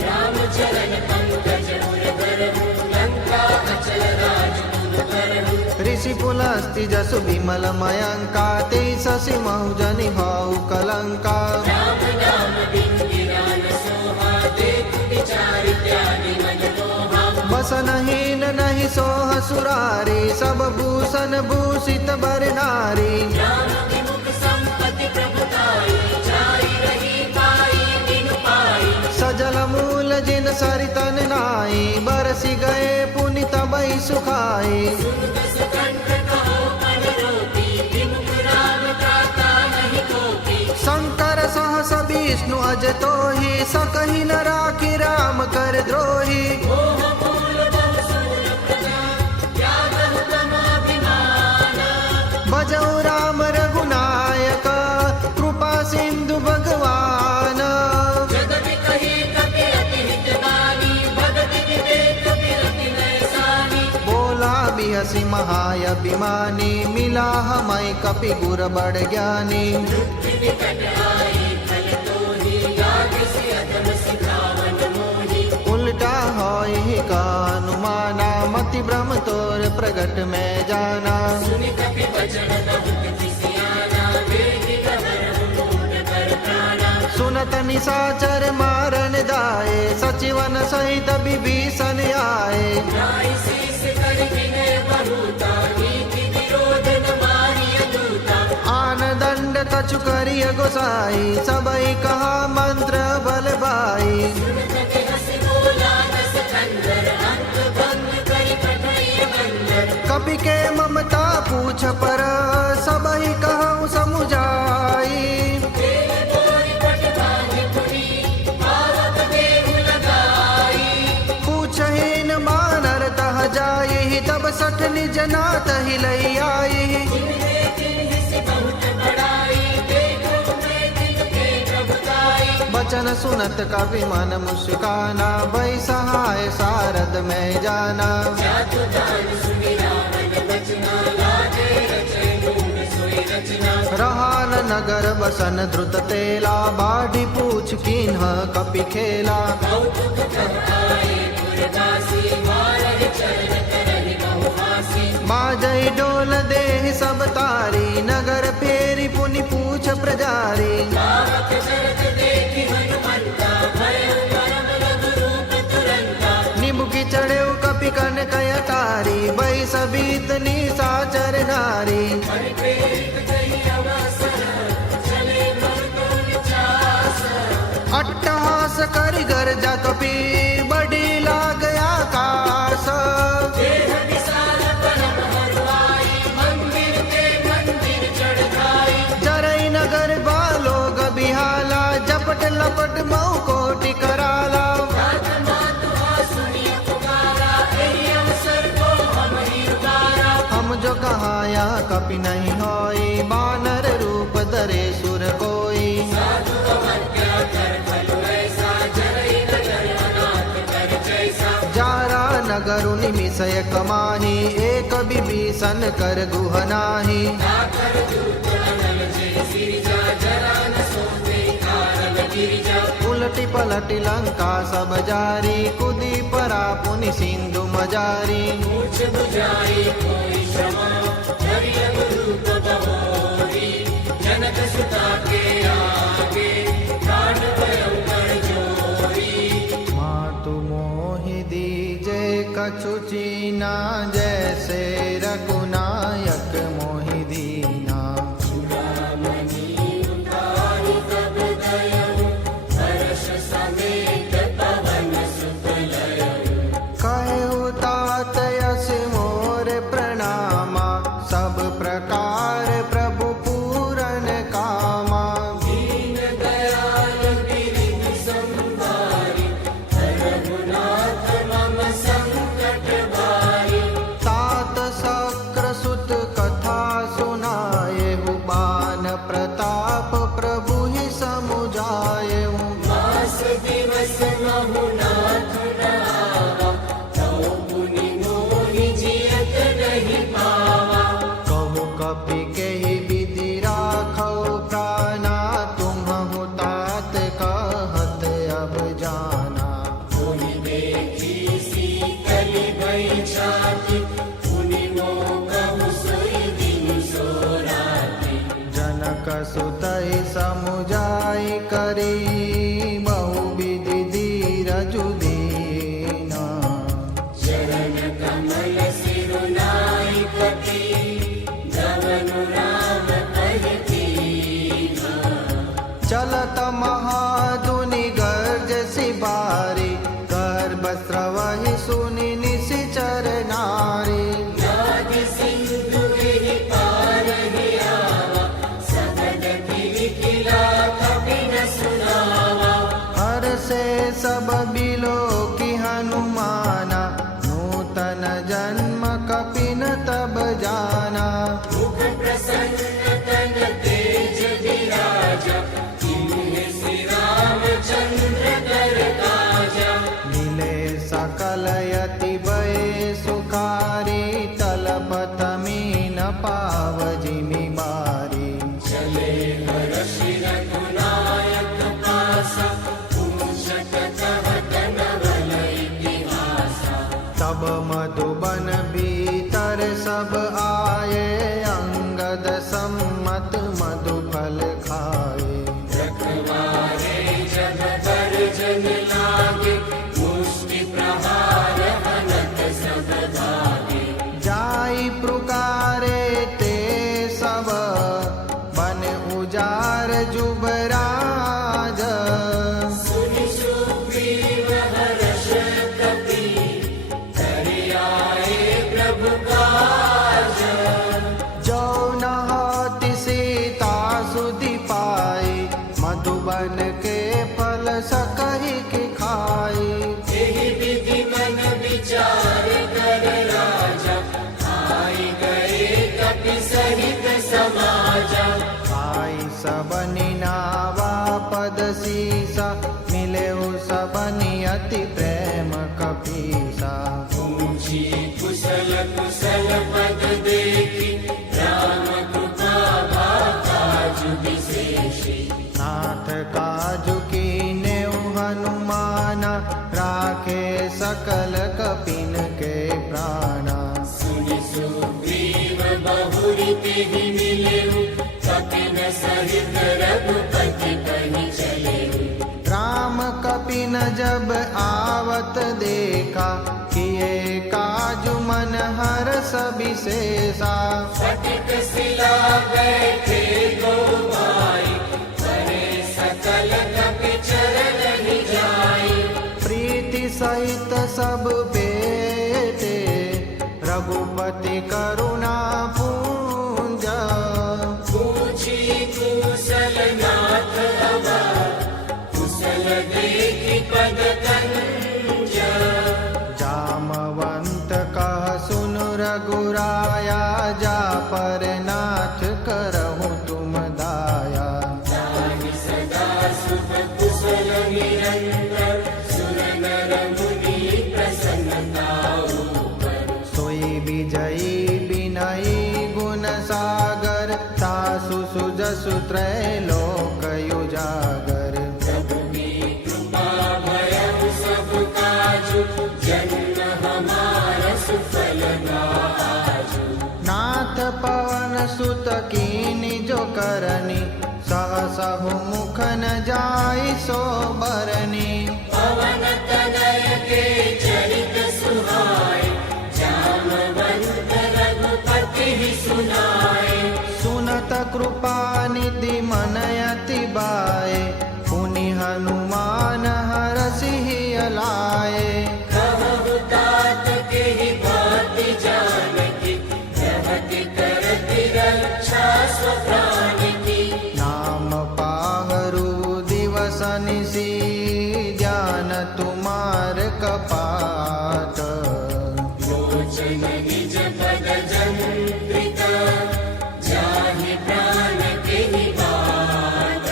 रामचरण पंकज मुर धरहु, लंका अचल राज तुम करहु। ऋषि पुलस्ति जसु विमल मयंका, ते शशि महु जनि हऊ कलंका। राम नाम बिन गिरा न सोहा, देखु विचारि त्यागी मन मोहा। बसनहीन नहीं सोह सुरारी, सब भूषण भूषित बर नारी। राम विमुख संपत्ति प्रभुताई, जाई रही पाई बिनु पाई। सजल मूल जिन सरितन नाई, बरसि गए पुनि तबई सुखाई। सुन दस कंठ कहो मन रोपी, विमुख राम त्राता नहीं कोपी। शंकर सहस विष्णु अज तोहि, सकहि न राखि राम कर द्रोही। मोह मूल बहु सूर प्रजा, त्यागहु तमाभिमान। भजौ राम रघुनायक, कृपा सिंधु भगवान। जगति कही कपि अति हित बानी, भगति विवेक विरति नय सानी। बोला बिहसि महाअभिमानी, मिला हमै कपि गुर बड़ ज्ञानी। मृत्यु निकट आई फल तोहि, लागिसि अधम सिखावन मोहि। उल्टा होई का अनुमाना, मति भ्रम तोर प्रगट में जाना। सुनि कपि वचन बहुत किसियाना, वेगी गहरहु मूढ़ कर प्राणा। सुनत निशाचर मारन दाए, सचिवन सहित विभीषण आए। नाई शीस कर विनय बहुता, नीति विरोध न मारिय दूता। आन दंड कछु करिय गोसाई, सबई कहा मंत्र बल भाई। सुन कपि हँसि बोला दस कंधर, अंत भंग करि पठइय बंदर। कपि के ममता पूछ पर, सबई कहु समुझाई। देह बोरि पट बाँधि पुनि, पावक देहु लगाई। पूछहीन बानर तह जाई, तब सठ निज नाथ ही लई आई। जिन्हें तिन्हि सि बहुत बड़ाई, देखो मैं तिनके प्रभुताई। वचन सुनत कवि मन मुस्काना, भई सहाय सारद में जाना। जातु दान सुनि रावण बचना, लागे रचै ढूंढ सोई रचना। रहान नगर बसन द्रुत तेला, बाढ़ी पूछ कीन्ह कपि खेला। कौतुक कह आए पुरवासी, मारहि चरण करहि बहुहासी। बाजई डोल देहि सब तारी, नगर फेरी पुनि पूछ प्रजारी। पावक चरत देखि हनुमंता, भयउ परम रघुरूप तुरंता। निमुखी चढ़े कपि कन कयकारी, भई सबीत निशाचर नारी। हरि प्रेरित कहि अवसर, चले मरतोन चास। अट्टहास करि गर्जा कपि, बड़ी लाग आकाश। देह विशाल परम हरुआई, मंदिर ते मंदिर चढ़ खाई। जरई नगर बालोग बिहाला, झपट लपट मऊ कोटि कराला। जात मातु आसुनी पुकारा, एहि अवसर को हम ही उबारा। हम जो कहाया कपि नहीं होई, बानर रूप धरे सुर कोई। साधु अवज्ञा कर फल ऐसा, जरई नगर अनाथ कर जैसा। जारा नगरु निमिषय कमाही, एक विभीषण कर गुह नाही। आकर दूत अनल जय सिरजा, जरा न सोते कारण गिरिजा। उलटी पलटी लंका सब जारी, कुदी परा पुनि सिंधु मजारी। मूछ बुझाई कोई क्षमा, हरि रूप बहोरी। जनक सुता के आगे, प्राण भयउ कर जोरी। मातु मोहि दीजे कछु चीना, जैसे रघुनायक मोहि दीना। चूड़ामणि उतारी तब दयउ, हर्ष समेत पवन सुत लयउ। कहु तात यस मोर प्रणामा, सब प्रकार प्रभु पूरन कामा। दीन दयाल गिरिध संभारी, रघुनाथ मम संकट भारी। तात शक्र सुत कथा सुनाएहु, बान प्रताप प्रभु ही समुझाएहु। मास दिवस महु नाथ न आवा, तौ पुनि मोहि जियत नहीं पावा। कहु कपि केहि विधि राखौ प्राणा, तुम्हु तात कहत अब जाना। पुनि देखी सीतल भई छाती, पुनि मोह कहु सोई दिन सो राती। जनक सुतहि समुझाई करी, बहु विधि धीरजु दीना। चरण कमल सिरुनाई पति, जवनु राम कहि दीना। चलत महाधुनि गर्ज सिबारी, गर्भ स्रवहि सुनि निशिचर नारी। नादि सिंधु एहि पार ही आवा, सगद किलिकिला कपि न सुनावा। हर से सब बिलो की हनुमाना, नूतन जन्म कपि न तब जाना। मुख प्रसन्न तन तेज विराजा, तिन्हि श्री रामचंद्र कर काजा। मिले सकल यति भय सुखारी, तलपत मीन पाव जिमि बारी। चले हर्षि रघुनायक पासा, पूछत कहत नवल इतिहासा। तब मधुबन भीतर सब आए, अंगद सम्मत मधुफल खाए। रखवारे जब दर्जन लागे, मुष्टि प्रहार हनत सब भागे। जाई पुकारे ते सब, बन उजार जुबराज। सुनि सुग्रीव हर्ष कपि, करे आए प्रभु काज। जो नहाति सीता सुधि पाई, मधुबन के फल सकहि कि खाई। एहि विधि मन विचार कर राजा, आई गए कपि सहित समाजा। आई सब निनावा पद सीसा, मिले सबनी अति प्रेम कपीसा। पूछी कुशल कुशल पद देखी, राम कृपा काजु विशेषी। नाथ काजु कीन्हे हनुमाना, राखे सकल कपिन के प्राणा। सुनि सुग्रीव बहुरी तेहि मिलेउ, कपिन सहित रघुपति कहि चलेउ। राम कपिन जब आवत देखा, किए काजु मन हर्ष विशेषा। फटिक शिला बैठे गो भाई, करे सकल कपि चरण ही जाई। प्रीति सहित सब बेटे, रघुपति करुणा पूंज। पूछी कुशल नाथ अवा, कुशल देखि पद कंज। जामवंत कह सुन रघुराया, जा पर नाथ करहु तुम दाया। ताहि सदा सुख कुशल निरंतर, सुर नर मुनि प्रसन्नताउ पर। सोई विजयी विनयी गुण सागर, तासु सुजसु त्रैलोक उजागर। प्रभुनि कृपा भयउ सब काजु, जन्म हमारा सुफल आजु। नाथ पवन सुत कीनि जो करनी, सहसहु मुख न जाई सो बरनी। पवन तनय के चरित सुहाए, जामवंत रघुपति ही सुनाए। सुनत कृपा निधि मन अति बाए, पुनि हनुमान हरषि अलाए। कहु तात के ही बात जानकी, रहति करति रक्षा स्वप्राण की। नाम पाहरु दिवस निशि, ज्ञान तुम्हार कपाट। लोचन निज पद जंत्रित, जाहि प्राण के ही बात।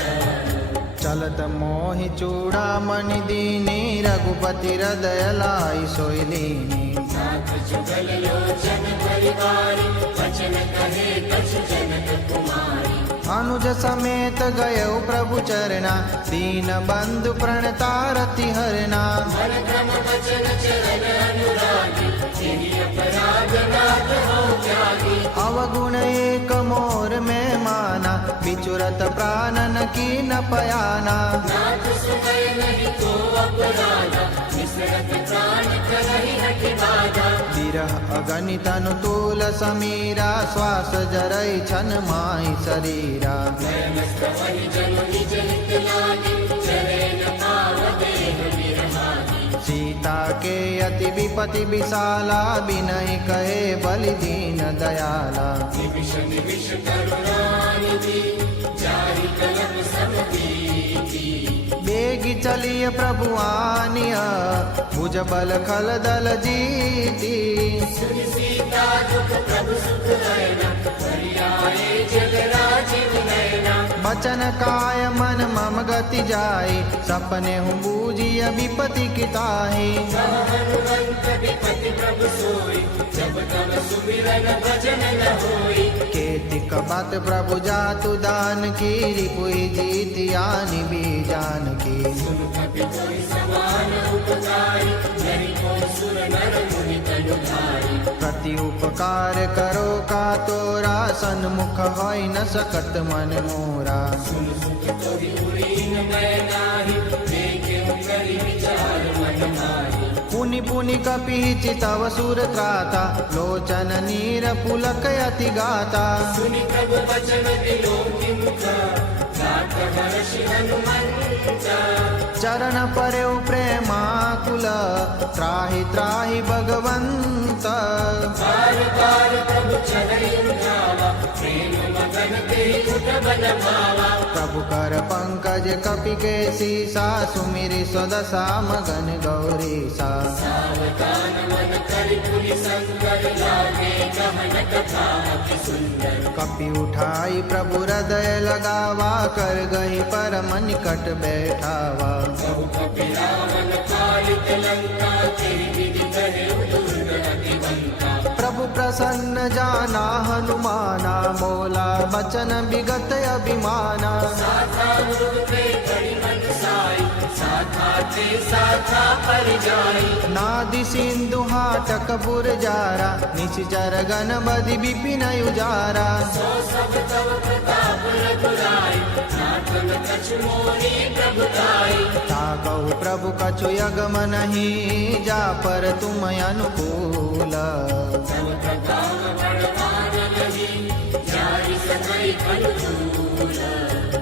चलत मोहि चूड़ामणि दीनी, रघुपति हृदय लाई सोई दीनी। नाथ जुगल लोचन परिवारी, वचन कहे कछु जनक कुमारी। अनुज समेत गयउ प्रभु चरना, दीन बंधु प्रणतारति हरना। मन क्रम वचन चरण अनुरागी, तेहि अपराध नाथ हो त्यागी। अवगुण एक मोर में माना, बिचुरत प्राणन की न पयाना। नाथ सुनय नहीं को अपराधा, विसरत प्राण करहि हठि बाधा। विरह अगणित अनुतूल समीरा, श्वास जरई छन माहि शरीरा। नयनस्थ वहि जनु निज हित लागी, चरे न पाव देह बिरहागी। सीता के अति विपति विशाला, बिनहि कहे बलि दीन दयाला। निविष निविष करुणानिधि, जाहि कलम सब बीती। बेगी चलिय प्रभु आनिया, भुज बल खल दल जीती। सुनि सीता दुख प्रभु सुख लयना, हरियाए जग राजीव नयना। बचन काय मन मम गति जाई, सपने हूँ बूझिय विपति किताही। कह हनुमंत विपति प्रभु सोई, जब तब सुमिरन भजन न होई। केतिक बात प्रभु जातु दान की, रिपुहि जीति आनि भी जान की। सुन कपि कोई समान उपकारी, नहीं को सुर नर मुनि तनु भारी। प्रति उपकार करो का तोरा, सन्मुख होई न सकत मन मोरा। सुन सुख तोहि उरीन मैं नाही, देखे करि विचार मन माही। पुनि पुनि कपि चितव सुर त्राता, लोचन नीर पुलक अति गाता। सुनि प्रभु वचन विलोकि मुख, जात हर्षि हनुमंत। चरण परेउ प्रेमाकुल, त्राहि त्राहि भगवंत। बार बार प्रभु चरण उठावा, प्रेम मगन ते मुठ बन भावा प्रभु कर पंकज कपि के सीसा सुमिरि स्वदशा मगन गौरी सा सावधान मन कर पुनि संकर लागे गहन कथा अति सुंदर कपि उठाई प्रभु हृदय लगावा कर गही परम निकट बैठावा बहु कपि रावण कालिक लंका तेरी विधि करे दुर्ग अतिवंता प्रभु प्रसन्न जाना हनुमाना मोला बचन विगत अभिमाना साथा रूपे करि मन साई साथा ते साथा पर जाई नादि सिंधु हाटक बुरजारा निश्चर गण बदि विपिन उजारा सो सब तव प्रताप रघुराई नाथन कछु मोहि प्रभुताई ताकहु प्रभु कछु यगम नहीं जा पर तुम अनुकूल तव प्रताप बड़वान लगी जाहि सकै अनुकूल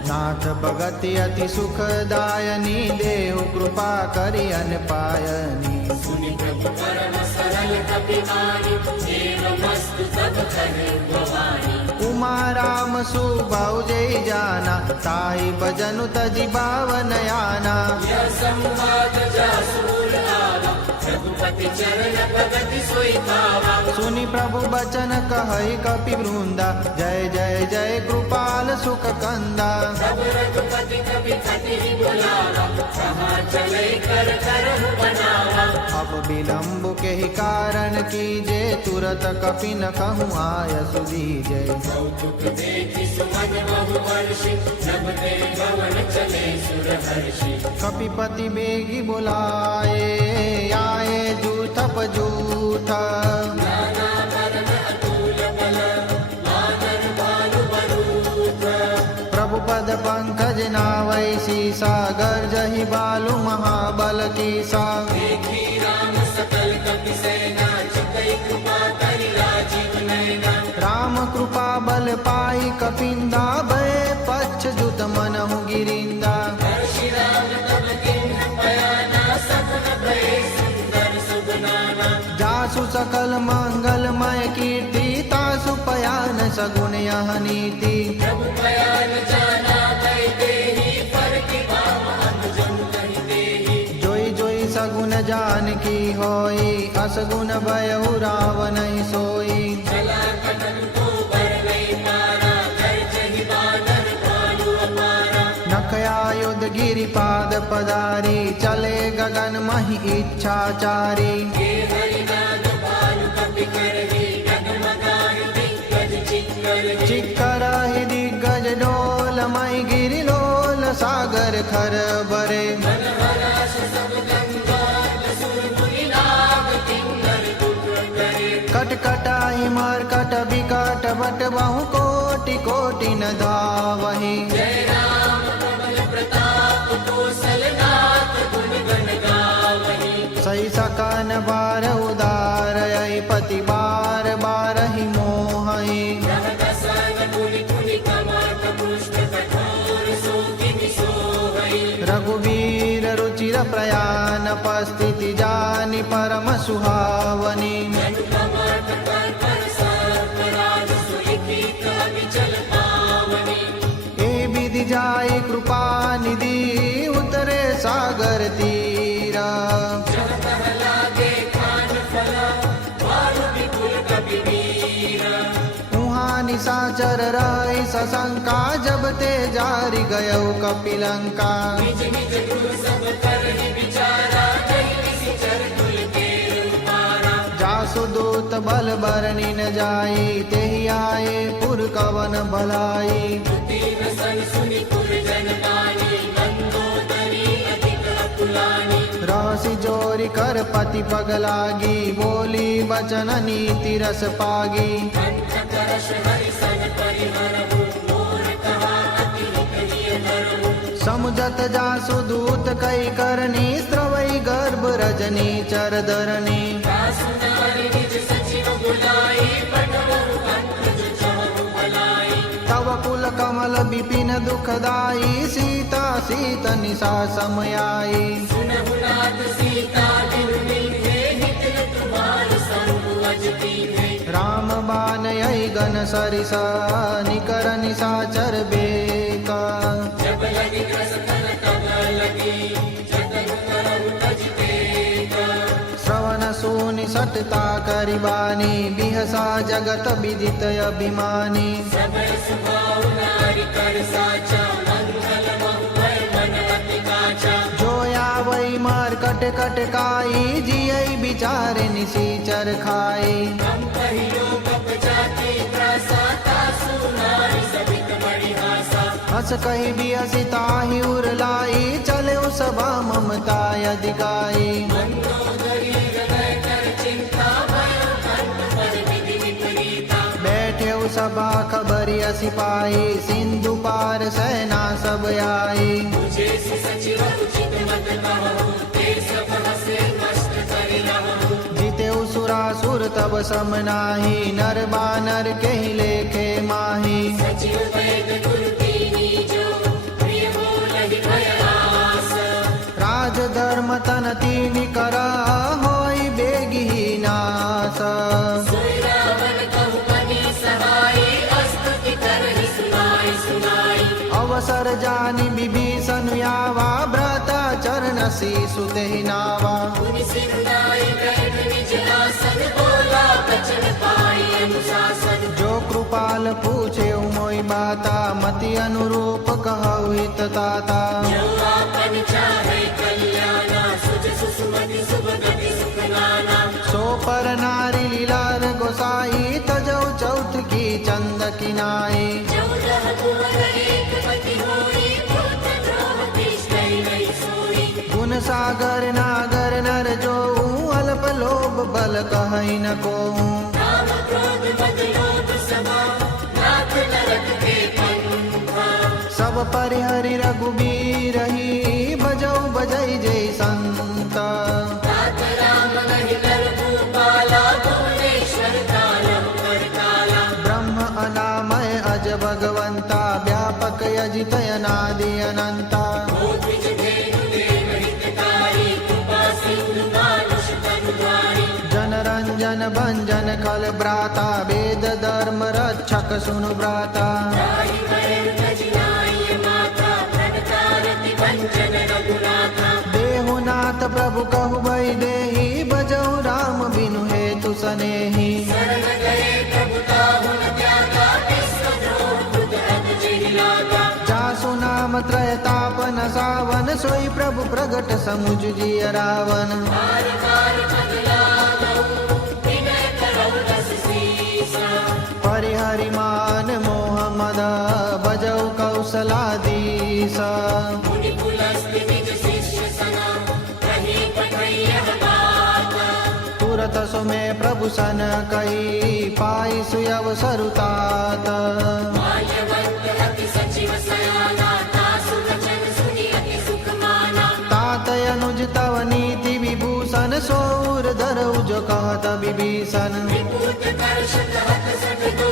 नाथ भगति अति सुखदायनी देव कृपा करि अन पायनी सुनि प्रभु परम सरल कपिवाणी देव मस्तु सब कर भवानी उमा राम सुबाहु जय जाना ताहि भजनु तजि बावन याना यह संवाद जासूर आवा रघुपति चरण भगति सोई पावा सुनि प्रभु बचन कहै कपि वृंदा जय जय जय कृपाल सुख कंदा सब रघुपति कपि खति बुलावा कहाँ चले कर करहु बनावा अब विलम्ब के ही कारण कीजे तुरत कपि न कहूँ आय सुदीजे कौतुक देखि सुमन बहु वर्षि नभ तेरे भवन चले सुर हर्षि कपिपति बेगी बुलाए आए जूथप जूथ नाना वरन अतुल बल वानर भालु बरूथ प्रभु पद पंकज नावै सीसा गर्जहि बालु महाबल कीसा देखी राम सकल कपि सेना चितई कृपा करि राजीव नैना राम कृपा बल पाई कपिंदा भय पच्छ जुत मनहु गिरिंदा हर्षि राम तब किन्ह बयाना सपन भये सुंदर सुगनाना जासु सकल मंगलमय कीर्ति तासु पयान सगुण यह नीति प्रभु बयान जाना गए देहि पर की बाम अनुजन कहि देहि जोई जोई सगुण जान की होई असगुण भयउ रावण सोई चला कटन को बर नहीं पारा घर जहि बानर भालु अपारा नखया युध गिरिपाद पदारी चले गगन महि इच्छाचारी हे हरिनाद भालु कपि करहि डगमगाहि दिग्गज चिक्कर चिक्कर ही दिग्गज डोल मई गिरिलोल सागर खर बरे मन हराश सब गंगाल सुर मुनि नाग किन्नर दुख करे कटकटाई मार कट विकट बट बहु कोटि कोटि न धावहि जय राम प्रबल प्रताप कौशलनाथ गुण गण गावहि सही सकन बार उदार पति बार बार ही मोहि रह दसन पुनि पुनि कमाट पुष्ट कठोर सोकिनि सोहै रघुवीर रुचिर प्रयाण पस्थिति जानि परम सुहावनी जनु कमाट कर पर सर्प राज सुलिखित अविचल पावनी ए विधि जाय कृपा निधि उतरे सागर तीरा जब तह लागे खान फला वारु विपुल कपि वीरा उहाँ निशाचर रही सशंका जब ते जारी गयो कपिलंका निज निज गुरु सब करहि विचारा नहीं किसी चर कुल के रूपारा जासु दूत बल बरनी न जाई तेहि आए पुर कवन भलाई तीन सन सुनि पुर जन पानी मंदोदरी अधिक अकुलानी राशि जोरी कर पति पग लागी बोली बचन नीति रस पागी कंठ करश हरि सन परिहरहु मोर कहा अति निकलिय धरहु समुझत जासु दूत कई करनी स्रवई गर्भ रजनी चर धरनी दासु नारी निज सचिव बुलाई पठवहु पंकज चहु भलाई तव कुल कमल विपिन दुखदाई सीता सीत निशा समयाई सुनहु नाथ सीता बिनु मिलते हित तुम्हार संग अजती है राम बान यही गन सरिसा निकर निशाचर बेका जब लगी ग्रस थल तब लगी जतन करहु तज टेका श्रवण सुनि सटता करिबानी बिहसा जगत विदित अभिमानी समय सुभाव नारी कर साचा मंगल महु भय मन अति काचा जोया वही मार कट कट काई जियई विचार निशीचर खाई हम कहियो कप जाति त्रासा सुनारी सबित बड़ी आशा हस कही बिहसिता ही उरलाई चले सभा ममता अधिकाई मंदोदरी हृदय कर चिंता भयो कंठ पर विधि विपरीता बैठे सभा खबरी सिपाही सिंधु पार सेना सब आई तुझे से सचिव उचित मत कहो ते सब हसे मस्त करि रहु जीते सुरासुर तब सम नाही नर बानर के ही लेखे माही सचिव वैद गुरु कीनी जो प्रिय बोलहि भय आस राज धर्म तन तीन करा होई बेगी नास सोई रावण कहु बनी सहाय अस्तुति करहि सुनाई सुनाई अवसर जानी विभीषण यावा व्रता चरण शीसु तेहि नावा मुनि सिरनाई बैठ निज आसन बोला बचन पाई अनुशासन जो कृपाल पूछे मोई बाता मति अनुरूप कहु हित ताता जो आपन चाहे कल्याणा सुज सुसुमति शुभ गति सुख नाना सो पर नारी लीलार गोसाई तजौ चौथ की चंद किनाई चौदह कुंवर एक पति होई पुत्र द्रोह तिष्ठै नहीं सोई गुण सागर नागर नर जो अल्प लोभ बल कहई न को काम क्रोध मद लोभ समा नाथ नरक के पंथा सब परिहरि रघुबीर ही बजौ बजई जय संत तात राम नहीं कर भूपाला भुवनेश्वर कालम कर काला ब्रह्म अनामय अज भगवंता व्यापक अजित अनादि अनंता ओ द्विज धेनु देव हितकारी कृपा सिंधु मानुष तनुधारी जन रंजन भंजन खल भ्राता वेद धर्म रक्षक सुनु भ्राता ताहि वरण तजिनाय माता प्रणतारति वंचन रघुनाथा देहुनाथ प्रभु कहु भई देहि बजौ राम बिनु हेतु सनेहि शरण गए प्रभु ताहु न त्यागा विश्वद्रोह बुध अत जेहि लागा जासु नाम त्रयतापन सावन सोई प्रभु प्रगट समुझ जिय रावण बार बार पद लागऊ विनय करौ रस सीसा परिहरि मान मोह मद बजौ कौशलाधीश मुनि पुलस्त्य निज शिष्य सना कहि पठैयह बात तुरत सुमे प्रभु सन कही पाई सुयव सरुतात माल्यवंत अति सचिव सयाना तासु वचन सुनि अति सुख माना तात अनुज तव नीति विभूषण सौर धरौ जो कहत विभीषण विपूत कर्षक हत सठ दो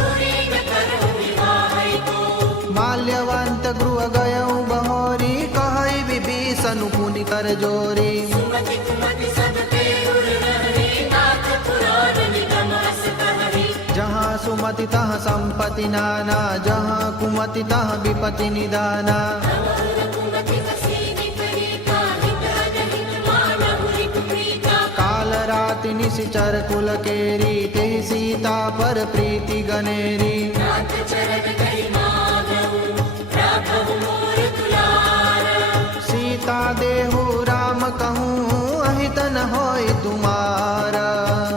दूरी न करहु विवाह को माल्यवंत गृह गयौ बहोरी कहई विभीषण पुनि कर जोरी सुमति कुमति सब ते उर रहरी नाथ पुराण निगम अस कहरी जहाँ सुमति तहाँ संपत्ति नाना जहाँ कुमति तहाँ विपत्ति निदाना अवहुर कुमति वसी विपरीता हित अगहित मानहु रिपुप्रीता काल राति निशिचर कुल केरी तेहि सीता पर प्रीति गनेरी नाथ चरण कहि मागहु राघव मोर दुलारा सीता देहु राम कहूँ अहित न होय तुम्हारा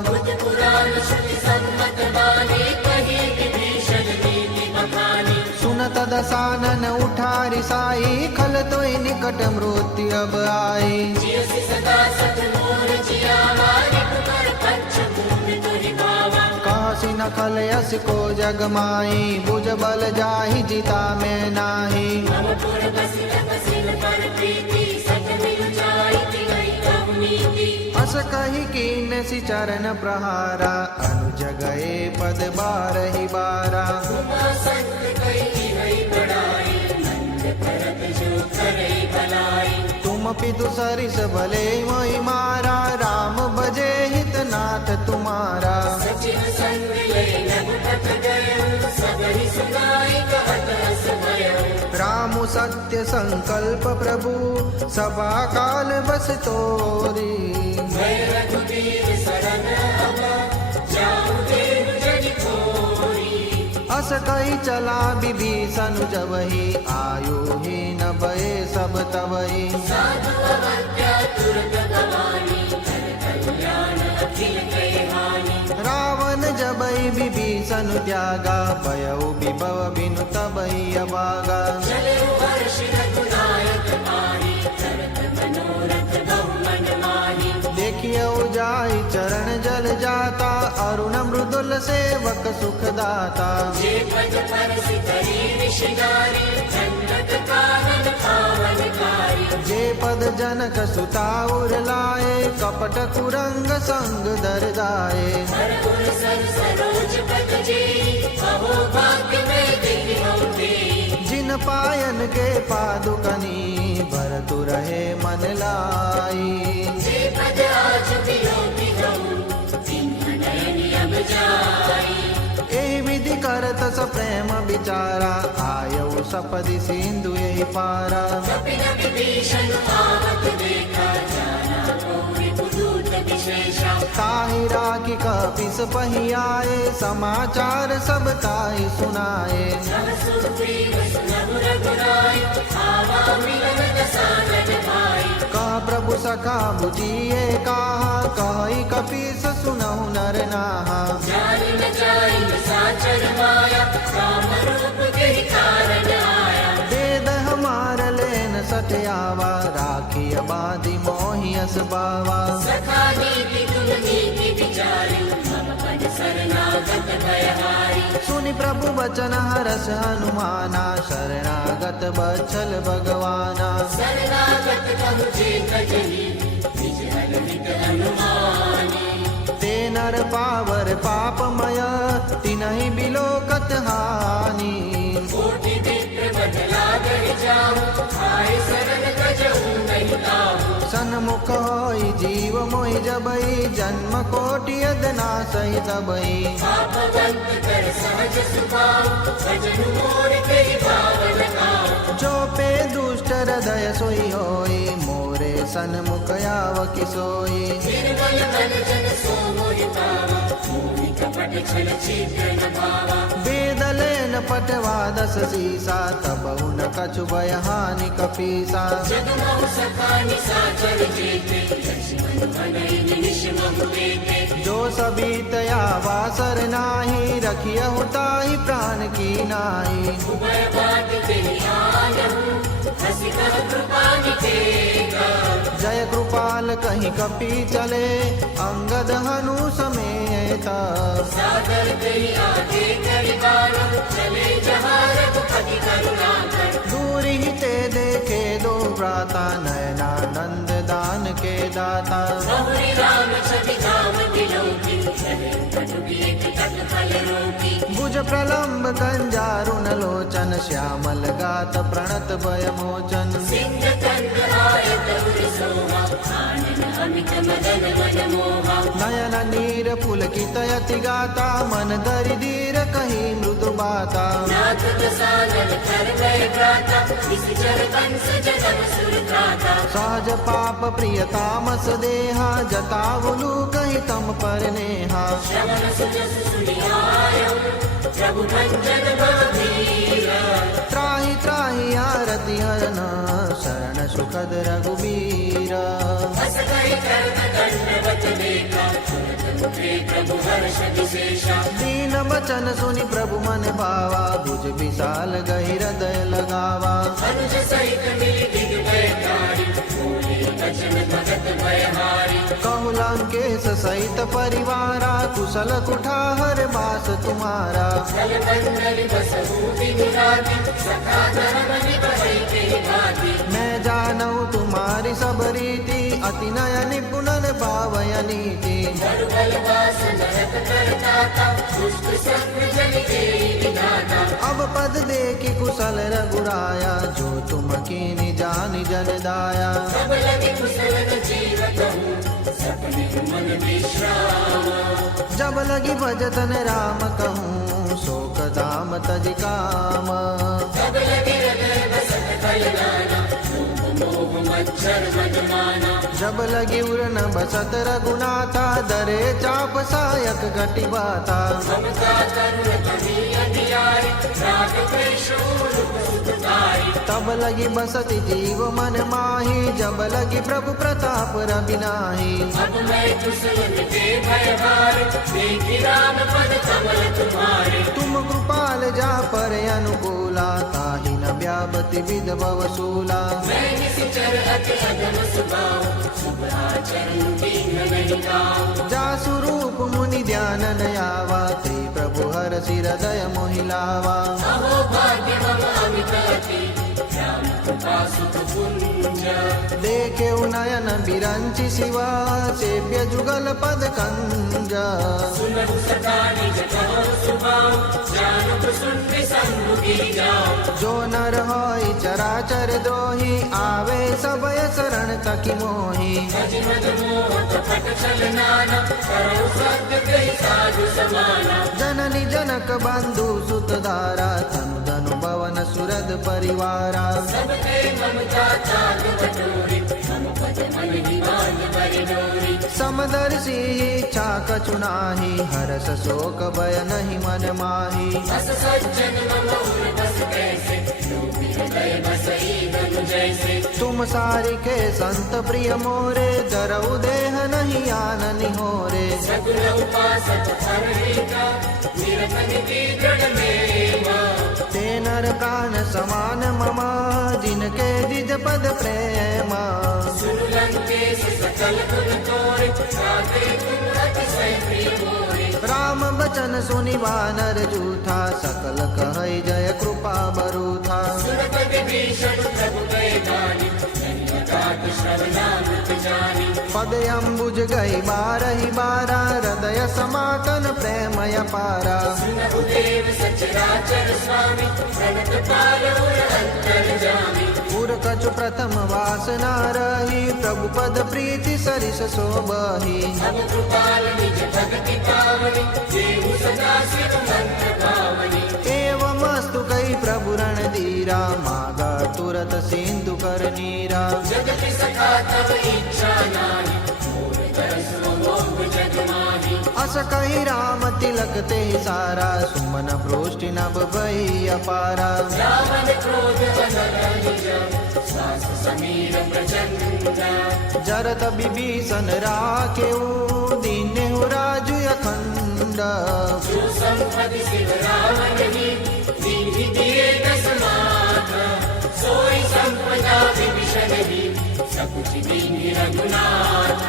बुध पुराण श्रुति सम्मत बानी कहि विभीषण नीति बखानी सुनत दसानन उठारी साई खल तोय निकट मृत्यु अब आई जियसि सदा सत मोर जियावा रिपुकर पंचभूमि तुहि भावा कहसी न खल यस को जग माई बुझ बल जाहि जिता में नाही मम पुर बसि तपसिल पर प्रीति सत मिल जाई तिगई कहु नीति अस कही कीन सि चरण प्रहारा अनुज गए पद बारहि बारा उमा संत कहि हई बड़ाई नंद भरत जो करई भलाई तुम पितु सरिस भले मोहि मारा राम बजे हित नाथ तुम्हारा सचिव सन सत्य संकल्प प्रभु सभा काल बस तोरी। मैं रघुबीर शरण अब जाऊं देव जनि खोरी। अस कही चला विभीषण जबहि आयु ही न भये सब तबहि। साधु अवज्ञा तुरत भवानी कर कल्याण अखिल कहे हानि। रावण जबहि विभीषण त्यागा भयउ विभव बिनु तबहि अभागा। चले वर्ष रघुनायक पाहि करत मनोरथ बहु मन माहि। देखियो जाय चरण जल जाता अरुण मृदुल सेवक सुखदाता। जे पद परस करी ऋषिगारी दंडक कानन पावनकारी। जे पद जनक सुता उर लाए कपट कुरंग संग दर दाए। हरपुर सर सरोज पद जेई अहो भाग्य में देखि हऊँ तेई। जिन पायन के पादुकनी भरतु रहे मन लाई। जे पद आज वियोगी हऊँ तिन्ह नयन अब जाई। एहि विधि करत स प्रेम विचारा आयउ सपदि सिंधु यही पारा। कपिन विभीषण आवत देखा जाना गौरी पुदूत विशेषा। ताहि राखी कपिस पहि आए समाचार सब ताहि सुनाए। सब सुग्रीव सुनहु रघुराई आवा मिलन दसानन भाई। कह प्रभु सखा बुझिए कहा कहि कपीस सुनहु नर नाहा। जानि न जाहि न साचर माया राम रूप के कारण आया। वेद हमार लेन सठयावा राखी बाधि मोहि अस बावा। सखा नीति तुम नीति विचारी मम पद शरणागत भयहारी। सुनि प्रभु वचन हरस हनुमाना शरणागत बच्छल भगवाना। शरणागत कहु जे कजनी निज हल हित हनुमानी। ते नर पावर पापमय तिनहि बिलोकत हानि। कोटि विप्र बदला कर जाऊं आए शरण गजहु नहीं ताहू। सन्मुख होई जीव मोहि जबहि जन्म कोटि अदना सहि तबहि। पापवंत कर सहज सुभाव भजन मोर कहि भावन खाओ। जो पे दुष्ट हृदय सोई होई मोरे सन्मुख आव कि सोई। निर्मल मन जन सो मोहि पावा मोहि कपट छल छिद्र न भावा। वेद लेन पटवा दस सीसा तबहु न कछु भय हानि कपीसा। जगमोह सखा निशाचर जेते लक्ष्मण भनहि निमिष महु बेते। जो सबीत आवा सर नाही रखियहु ताहि प्राण की नाहि। उभय बाट तेहि आनहु हँसि कह कृपा निकेगा। जय कृपाल कहीं कपि चले अंगद हनु समेत। सादर तेहि आगे करि बार चले जहाँ रघुपति करुणाकर। दूरि ही ते देखे दो भ्राता नयनानंद दान के दाता। बहुरी राम छवि धाम तिलोकी चले कटुकी एक तट फल रोकी। भुज प्रलम्ब कंजारुन लोचन श्यामल गात प्रणत भय मोचन। सिंह तंत्र आयत उर सोहा आनन अमित मदन मन मोहा। नयन नीर पुलकित यति गाता मन धरि धीर कही मृदु बाता। नाथ दसानन कर गए भ्राता निश्चर कंस जगम सुर त्राता। सहज पाप प्रिय तामस देहा जतावलु कही तम पर नेहा। श्रवण सुजस सुनि आयौ प्रभु भंजन बलबीरा। त्राहि त्राहि आरति हरन शरण सुखद रघुबीर। हस गए कर्ण दंडवत देखा तुरत मुखे प्रभु हर्ष विशेषा। दीन वचन सुनि प्रभु मन भावा भुज विशाल गहि हृदय लगावा। अनुज सहित मिलि दिग्भयकारी बोले वचन भगत भयहारी। कहु लंकेश सहित परिवारा कुशल कुठार बास तुम्हारा। जल बंधन बसहु बिनु राती सखा धर्म निभै तेहि भाती। मैं जानऊ तुम्हारी सब रीति अति नय निपुणन भावय नीति। बल वास नरक कर दाता दुष्ट शत्रु जन तेहि विधाता। अब पद देखि कुशल रघुराया जो तुम कीनि जानि जन दाया। सब लगे कुशल जीवत हूँ सपने मन विश्राम। जब लगी भजतन राम कहूँ शोक दाम तज काम। सब लगे हृदय बसत छलनाना लोभ मोह मच्छर मदमाना जब लगी उड़न बसत रघुनाथा दरे चाप सायक घटी बाता ममता करुण कभी अधियारी राग द्वेषो रूप सुखकारी तब लगी बसती जीव मन माही जब लगी प्रभु प्रताप रवि नाही अब मैं कुशल मिटे भय भार देखी राम पद कमल तुम्हारे तुम कृपाल जा पर अनुकूला ताहि न व्यापति विध भवसूला मैं निश्चर अति अगम सुभाव शुभ आचरण दीन नहीं गाऊं जा स्वरूप मुनि ध्यान नयावा ते प्रभु हर सिर हृदय मोहिलावा अहो भाग्य मम अमित अति राम कृपा सुख पुंज देखे नयन बिरंचि शिवा सेव्य जुगल पद कंज सुनहु सदा निज कहो सुभाव जानक सुन सन्मुखी जाओ जो नर होई चराचर द्रोही आवे सबय शरण तकी मोही भज मद मोह कपट छलनाना करो सत्य कहि साधु समाना जननी जनक बंधु सुत धारा तनु धनु भवन सुरद परिवारा सबके ममता त्याग बटोरी मम पद मन निवान परिडोरी समदर्शी इच्छा कछु नाही हरस शोक भय नहीं मन माही बस सज्जन मम उर बस कैसे लोभी हृदय बसई धनु जैसे तुम सारिके संत प्रिय मोरे जरऊ देह नहीं आननि होरे सगुण उपासक हरिका निरतन की दृढ़ मेवा ते नर प्राण समान ममा जिनके जिज पद प्रेमा सुन लंकेश सकल गुण तोरे गाते तुम अतिशय प्रिय मोरे राम बचन सुनि वानर जूथा सकल कहै जय कृपा बरूथा सुरपति भीषण प्रभु गए गानी काट श्रवणामृत जानी पद अम्बुज गई बारहि बारा हृदय समाकन प्रेमय पारा सुनहु देव सचराचर स्वामी प्रणत पाल उर अंतर जामी पुर कछु प्रथम वासना रही प्रभु पद प्रीति सरिस शोभहि अब कृपाल निज भक्ति पावनी देहु सदा शिव मंत्र पावनी एवमस्तु कई प्रभु रणधीरा मागा तुरत सिंधु कर नीरा जगति सखा तब इच्छा नाहि मोर तरस मोह जग माहि अस कही राम तिलक ते सारा सुमन प्रोष्टि नभ भई अपारा रावण क्रोध अनल निज श्वास समीर प्रचंड जरत विभीषण राखेऊ दीन्हु राजु अखंड जो संपत्ति शिव रावण ही दीन्हि दिए दस माता सोई संपदा विभीषण ही सकुच दीन्हि रघुनाथ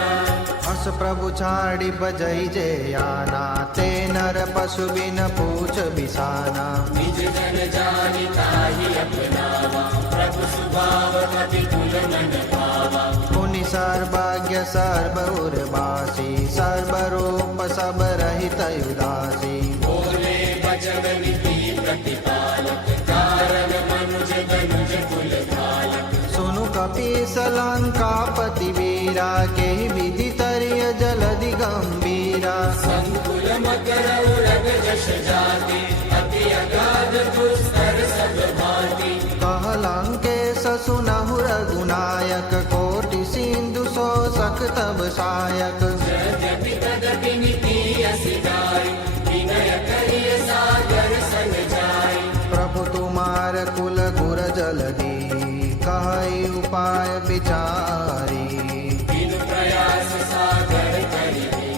अस प्रभु छाड़ी बजई जे आना ते नर पशु बिन पूछ बिसाना निज जन जानि ताहि अपनावा प्रभु सुभाव कपि कुल मन भावा मुनि सर्वज्ञ सर्व उर्वासी सर्वरूप सब रहित उदासी बोले बचन नीति प्रतिपालक कारण मनुज धनुज कुल धालक सुनु कपीस लंकापति वीरा के विधि तरिय जलधि गंभीरा संकुल मकर उरग जश जाति अति अगाध दुस्तर सब भांति कहलंके ससुनहु रघुनायक कोटि सिंधु शोषक तब सायक यद्यपि तदपि नीति असिधाई विनय करिय सागर सन जाई प्रभु तुम्हार कुल गुर जलधि कहई उपाय विचारी बिनु प्रयास सागर करिबे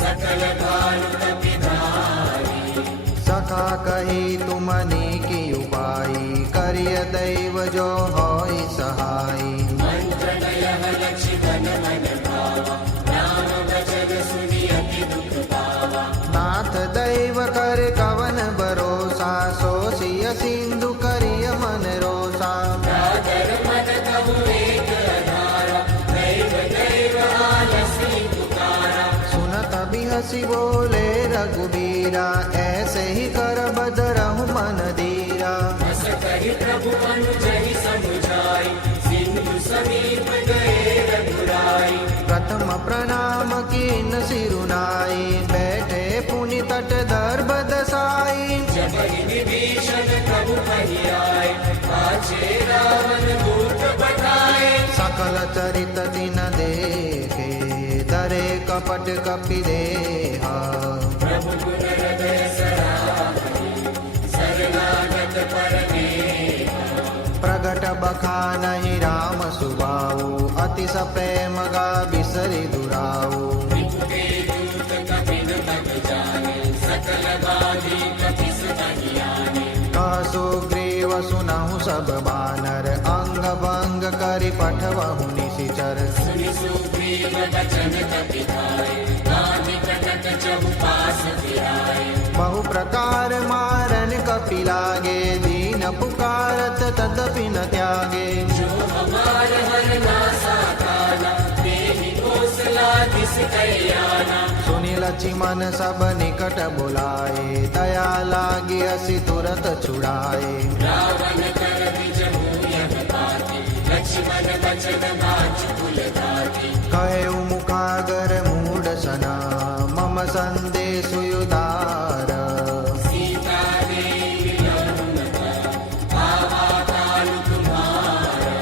सकल भानु कपि धारी सखा कही तुमने की उपाई करिय दैव जो होई सहाई मंत्र नयः लक्ष्मण मन भावा राम वचन सुनि अति दुख पावा नाथ दैव कर कवन भरोसा सोसिय सिंधु करिय मन रोसा सागर मन कहु एक अधारा दैव दैव आलसी पुकारा सुनत बिहसी बोले रघुबीरा ऐसे ही कर बदरहु मन धीरा बस कहि प्रभु अनुजहि समुझाई सिंधु समीप गए रघुराई प्रथम प्रणाम कीन सिरुनाई बैठे पुनि तट दर्भ दसाई जब विभीषण प्रभु कहि आए पाछ पाछे रावण मूर्ख बैठाए सकल चरित दिन देखे दरे कपट कपि देहा प्रभु गुण हृदय सराहनीय शरणागत परमेहा प्रगट बखानहि राम सुबाऊ अतिश प्रेम गा बिसरि दुराऊ विपुते दूत कपिन तक जाने सकल बाधी कपि सहियाने कह सुग्रीव सुनहु सब बानर अंग भंग करि पठवहु निशिचर सुनि सुग्रीव बचन कपि खाए गांधी कटक चहुपास फिराए बहु प्रकार मारन कपि लागे दीन पुकारत तदपि न त्यागे जो हमार हर नासा काला देहि कौशला दिस कल्याणा सुनि लक्ष्मण सब निकट बुलाए दया लागी असी तुरत छुड़ाए रावण कर द्विज मूयन पाति लक्ष्मण बचन बाज कुल धाति कहे मुखागर मूढ़ सना मम संदेश युदार सीता देवी लहुमता आवा कालु तुम्हारा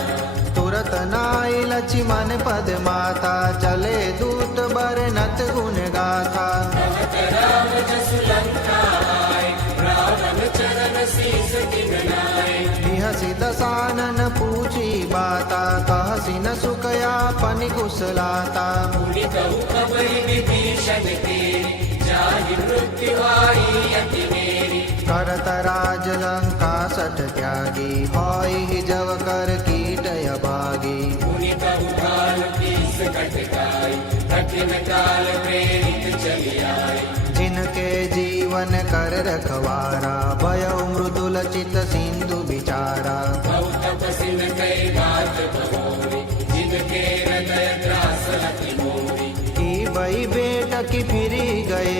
तुरत नाई लक्ष्मण पद माता चले दूत बरनत गुण गाथा कहत राम जसु लंका आए रावण चरण शीस किन नाए बिहसि दसानन पूछी बाता कहसि न सुकया पनि कुशलाता मुनि कहु खबरि विभीषण तेरी जाहि मृत्यु आई अति मेरी करत राज लंका सठ त्यागी होई जव कर कीटय भागी मुनि कहु काल पीस कटकाई कठिन काल प्रेरित चली आए जिनके जीवन कर रखवारा भयो मृदुल चित सिंधु बिचारा बहु तपसिन कई बात बहोरी जिनके हृदय त्रास अति मोरी की बई बेट की फिरी गए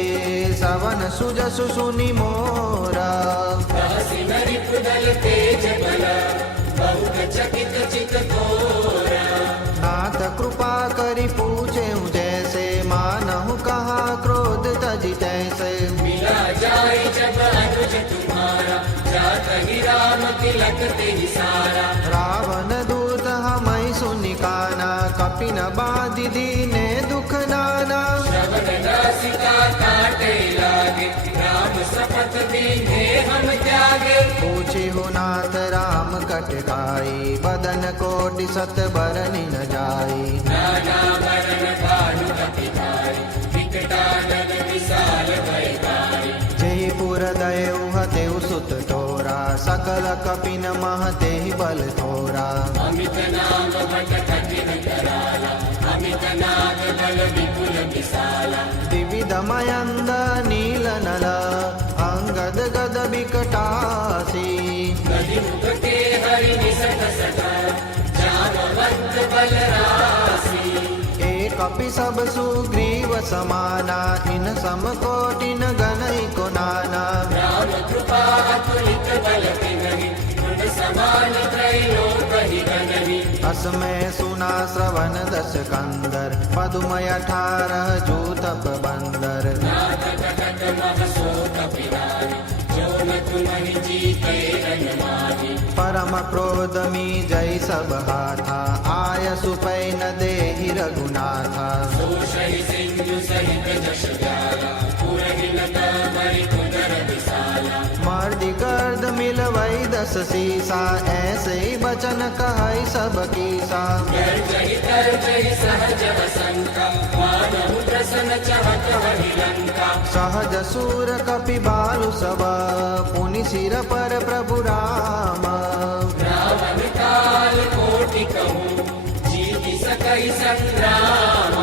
सवन सुजसु सुनि मोरा दासी नरि कुदल तेज बल बहुत चकित चित थोरा नाथ कृपा करि पूछे जैसे मानहु कहा क्रोध तजि तैसे मिला जाए जब अनुज तुम्हारा जात ही राम तिलक तेहि सारा रावण दूत हमई सुनि काना कपि न बाधि दीने दुख नाना श्रवण नासिका काटे लागे राम शपथ दीने हम त्यागे पूछे हो नाथ राम कट गाई बदन कोटि सत बरनि न जाई नाना वरण भानु कपि धारी विकटानन विशाल भयकारी जयपुर दयउ हतेउ सुत तोरा सकल कपिन महते बल थोरा अमित नाम भट कठिन कराला अमित नाग बल विपुल विशाला विविध मयंद नील नल अंगद गद विकटासी नदी मुख के हरि निसट सटा जामवंत बल राशि एक कपि सब सुग्रीव समाना इन सम कोटिन गणई को नाना राम कृपा अतुलित बल तिन्हि गुण समान त्रैलोक हि गणहि असमय सुना श्रवण दस कंदर पदुमय 18 जूतप बंदर नाथ कटक मह शोक पिरारि जो न तुम्हि जीते रन माहि परम क्रोध मी जय सब हाथा आय सुपै न देहि रघुनाथा दोषहि सिंधु सहित जश जाला पुरहि न तमरि कुदर विशाला मर्दि गर्द मिलवै दस सीसा ऐसे ही बचन कहै सब कीसा गर्जहि तर्जहि सहज वसंका मानहु प्रसन्न चहत वहि लंका सहज सूर कपि बालु सब पुनि सिर पर प्रभु राम रावण काल कोटि कहूँ जीति सकई संग्राम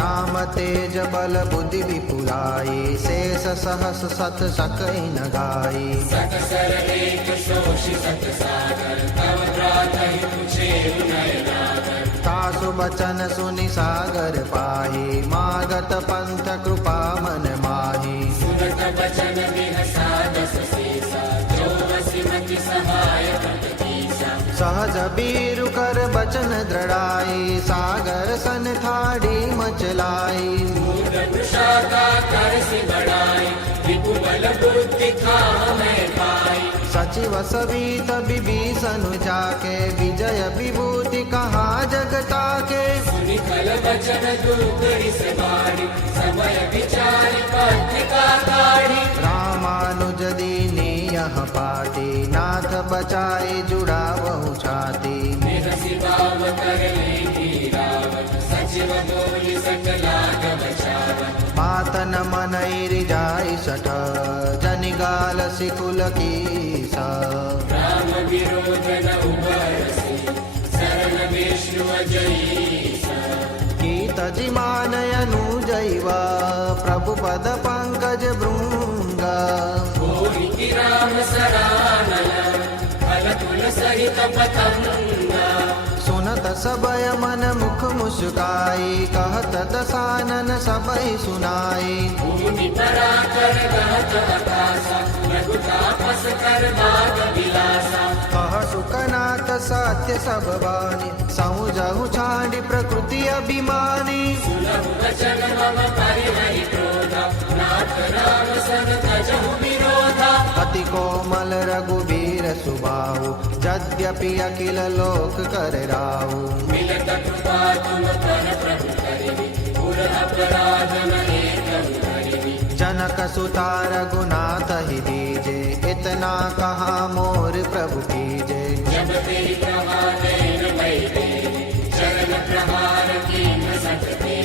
राम तेज बल बुद्धि विपुलाई शेष सहस सत सकई न गाई सकसर एक शोषि सत सागर तव प्रातहि तुझे नय नागर तासु बचन सुनि सागर पाहि मागत पंथ कृपा मन माहि सुनत बचन विहसा दस सीसा जो वसि मति सहाय कृत कीसा सहज बीरु कर बचन दृढ़ाई सागर सन ठाड़ी मचलाई मूढ़ वृषाका कर सि बढ़ाई विपुल बुद्धि खाह मैं पाई सचिव ससवीत विभीषण जाके विजय विभूति कहाँ जगता के सुनि खल वचन दुर्गरि से बारी समय विचार पत्रिका काढ़ी रामानुज दीनी यह पाती नाथ बचाए जुड़ावहु छाती निरसि भाव कर लेखी रावण सचिव बोली सकलाग बचावन मातन मनैरि जाय सठ जनिगाल सिकुल की राम विरोध न उबरसी शरण विष्णु अजयी गीत जिमानय अनुजैव प्रभु पद पंकज भृंग कोहि की राम सरानल फल तुल सहित पतंग सुनत सबय मन मुख मुस्काई कहत दसानन सबय सुनाई भूमि परा कर गहत आकाशा रघुतापस कर बाग विलासा कह सुकनाथ सत्य सब बानी समुझहु छांडी प्रकृति अभिमानी सुनहु वचन मम परिहरि क्रोधा नाथ राम सन तजहु विरोधा अति कोमल रघुबीर सुबाहु यद्यपि अखिल लोक कर राहु मिलत कृपा तुम पर प्रभु करिबी पुर अपराध न एकहु करिबी जनक सुता रघुनाथ ही दीजे इतना कहा मोर प्रभु कीजे जब तेरी प्रहार मई देवी चरण प्रहार की न सकते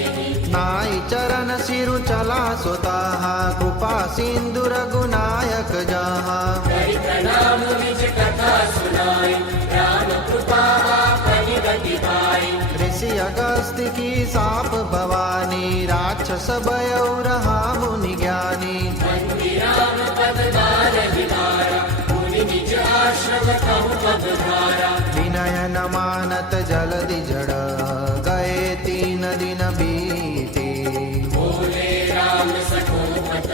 नाई चरण सिरु चला सुताहा कृपा सिंधु रघुनायक जहा करि प्रणाम निज कथा सुनाई राम कृपा आपनि गति पाई ऋषि अगस्त्य की साप भवानी राक्षस भयउ रहा मुनि ज्ञानी वंदी राम पद बारहि बारा मुनि निज आश्रम कहु पद धारा विनय न मानत जलधि जड़ गए 3 दिन बीते बोले राम सकोपत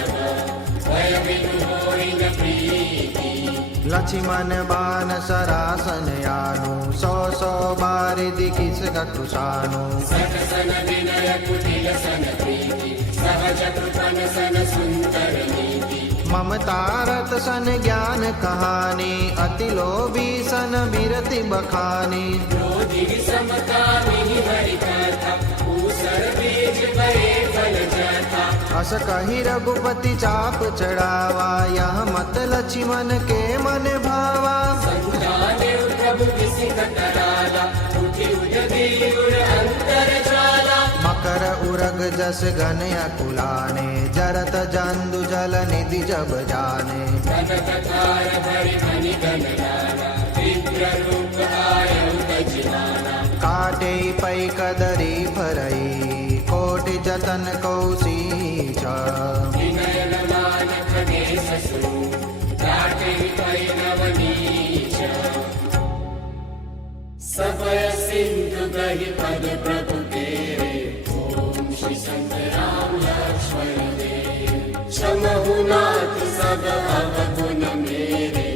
भय बिनु होई न प्रीति लक्ष्मण बान सरासन यानु 100 बार दिखिस कटुसानु सटसन विनय कुटिल सन प्रीति सहज कृपन सन सुंदर नीति ममतारत सन ज्ञान कहानी अति लोभी सन बिरति बखानी क्रोधि समकामी हरि कथा ऊसर बीज भये फल जथा अस कही रघुपति चाप चढ़ावा यह मत लक्ष्मण के मन भावा संताने प्रभु किसी कराला उठि उजगी उर अंतर ज्वाला मकर उरग जस घन अकुलाने जरत जंदु जल निधि जब जाने घन कथार भरि मणि गण लाला विग्रह रूप आयु तजिवाना काटे पै कदरी भरई कोटि जतन कौशीछ विनयन मान खगेश सु काटे पै नवनीच सबय सिंधु गहि पद प्रभु केरे ओम श्री संत राम लक्ष्मण देव क्षमहु नाथ सब अवगुण मेरे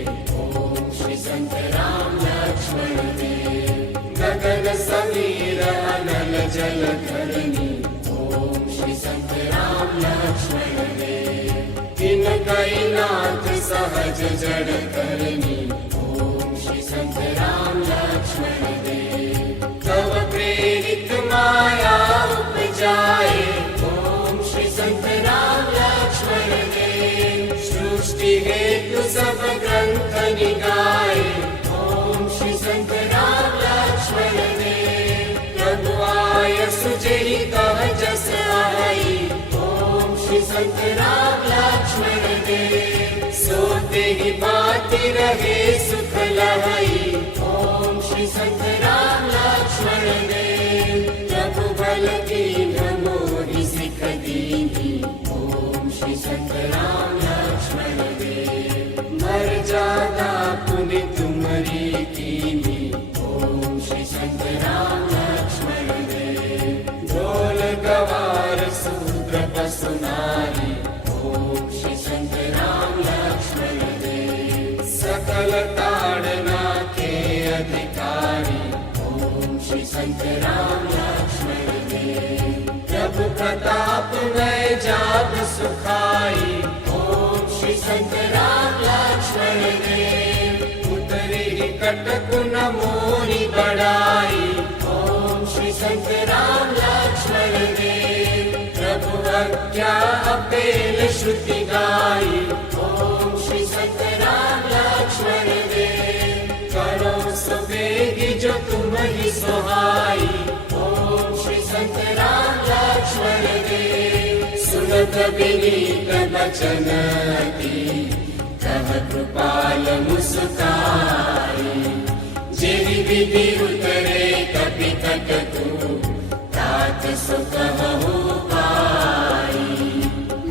ओम श्री संत राम लक्ष्मण देव गगन समीर अनल जल धरणी ओम श्री संत राम लक्ष्मण देव तिन कई नाथ सहज जड़ करनी ओम श्री संत राम लक्ष्मण देव तव प्रेरित माया उपजाए ओम श्री संत राम लक्ष्मण देव सृष्टि हेतु सब ग्रंथ निगाए ओम श्री संत राम लक्ष्मण देव प्रभु आय सुजहि कह जस आई ओम श्री संत राम लक्ष्मण देव सोते ही बाती रहे सुख लहई ओम श्री संत राम लक्ष्मण देव प्रभु बल दीन मोहि सिख दीनी ओम श्री संत राम लक्ष्मण देव मर्यादा पुनि तुमरी कीनी ओम श्री संत राम लक्ष्मण देव ढोल गवार शूद्र पशु नारी ओम श्री संत राम लक्ष्मण देव सकल ताड़ना के अधिकारी ओम श्री संत राम लक्ष्मण देव प्रभु प्रताप में जाग सुखाई ओम श्री संत राम लक्ष्मण देव कटकुन मोरी बड़ाई। ओम श्री संत राम लक्ष्मण देव प्रभु आज्ञा अपेल श्रुति गाई। ओम श्री संत राम लक्ष्मण देव करो सुबेगी जो तुम ही सुहाई। ओम श्री संत राम लक्ष्मण देव सुनत विनीत बचन अति कह कृपाल मुस्काई। जेहि विधि उतरे कपि कटकु तात सो कहु पाई।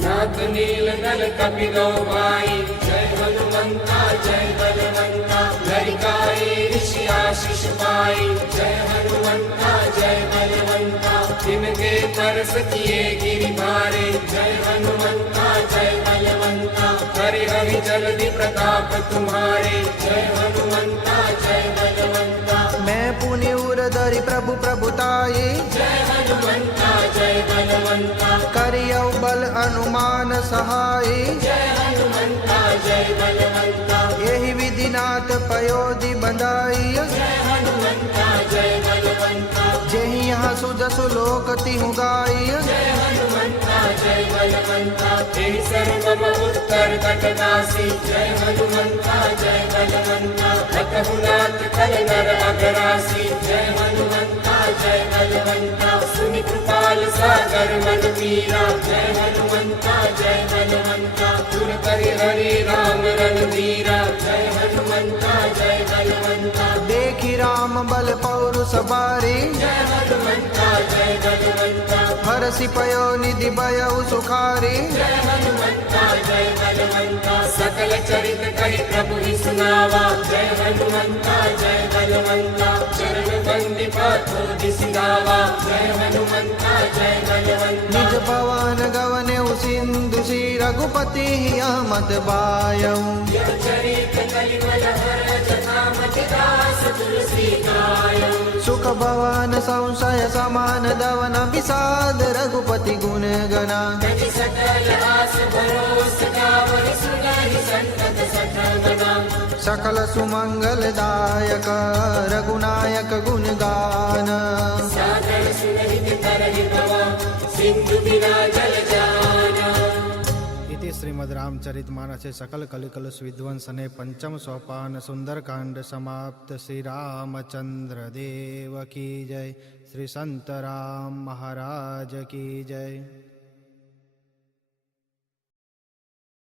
नाथ नील नल कपि गौ भाई जय हनुमंता जय बलवंता। लरिकाए ऋषि आशीष पाई जय हनुमंता जय बलवंता। तिनके परस किए गिरि भारे जय हनुमंता जय बलवंता। हरि हरि जल्दी प्रताप तुम्हारे जय हनुमंता जय बलवंता। मैं पुनि उरधरि प्रभु प्रभुताई जय हनुमंता जय बलवंता। करियौ बल अनुमान सहाई। जय हनुमंता जय बलवंता। यही विधिनाथ पयोधि बंधाई। जय हनुमंता जय बलवंता। जेहि यहाँ सुजसु लोक तिहु गाई। जय हनुमंता जय बलवंता। तेहि सर्वम उत्तर कटनासी जय हनुमंता जय बलवंता। हतहु नाथ कल नर अगरासी जय हनुमंता जय बलवंता। सुनि कृपाल सागर मन मीरा जय हनुमंता जय बलवंता। तुर करि हरि राम रणधीरा जय हनुमंता जय बलवंता। देखि राम बल पौरुष बारी जय हनुमंता जय बलवंता। हरषि पयो निधि भयउ सुखारी। जय हनुमंता जय बलवंता। सकल चरित कहि प्रभु ही सुनावा जय हनुमंता जय बलवंता। चरण बंदी पाथो दिसिनावा जय हनुमंता जय बलवंता। निज पवन गवने सिंधु श्री रघुपति मत बायऊ। चरित कलिवल हर जथामति दास तुलसी गायऊ। सुख भवन संशय समान दवन विषाद रघुपति गुण गना। तजि सकल आस भरोस गावहि सुनहि संतत सठल मना। सकल सुमंगल दायक रघुनायक गुण गान। सागर सुनहित तरहि भवा सिंधु बिना जल जाना। इति श्रीमद् रामचरितमानसे सकल कलिकलुष विध्वंसने पंचम सोपान सुंदरकांड समाप्त। श्री रामचंद्र देव की जय। श्री संत राम महाराज की जय।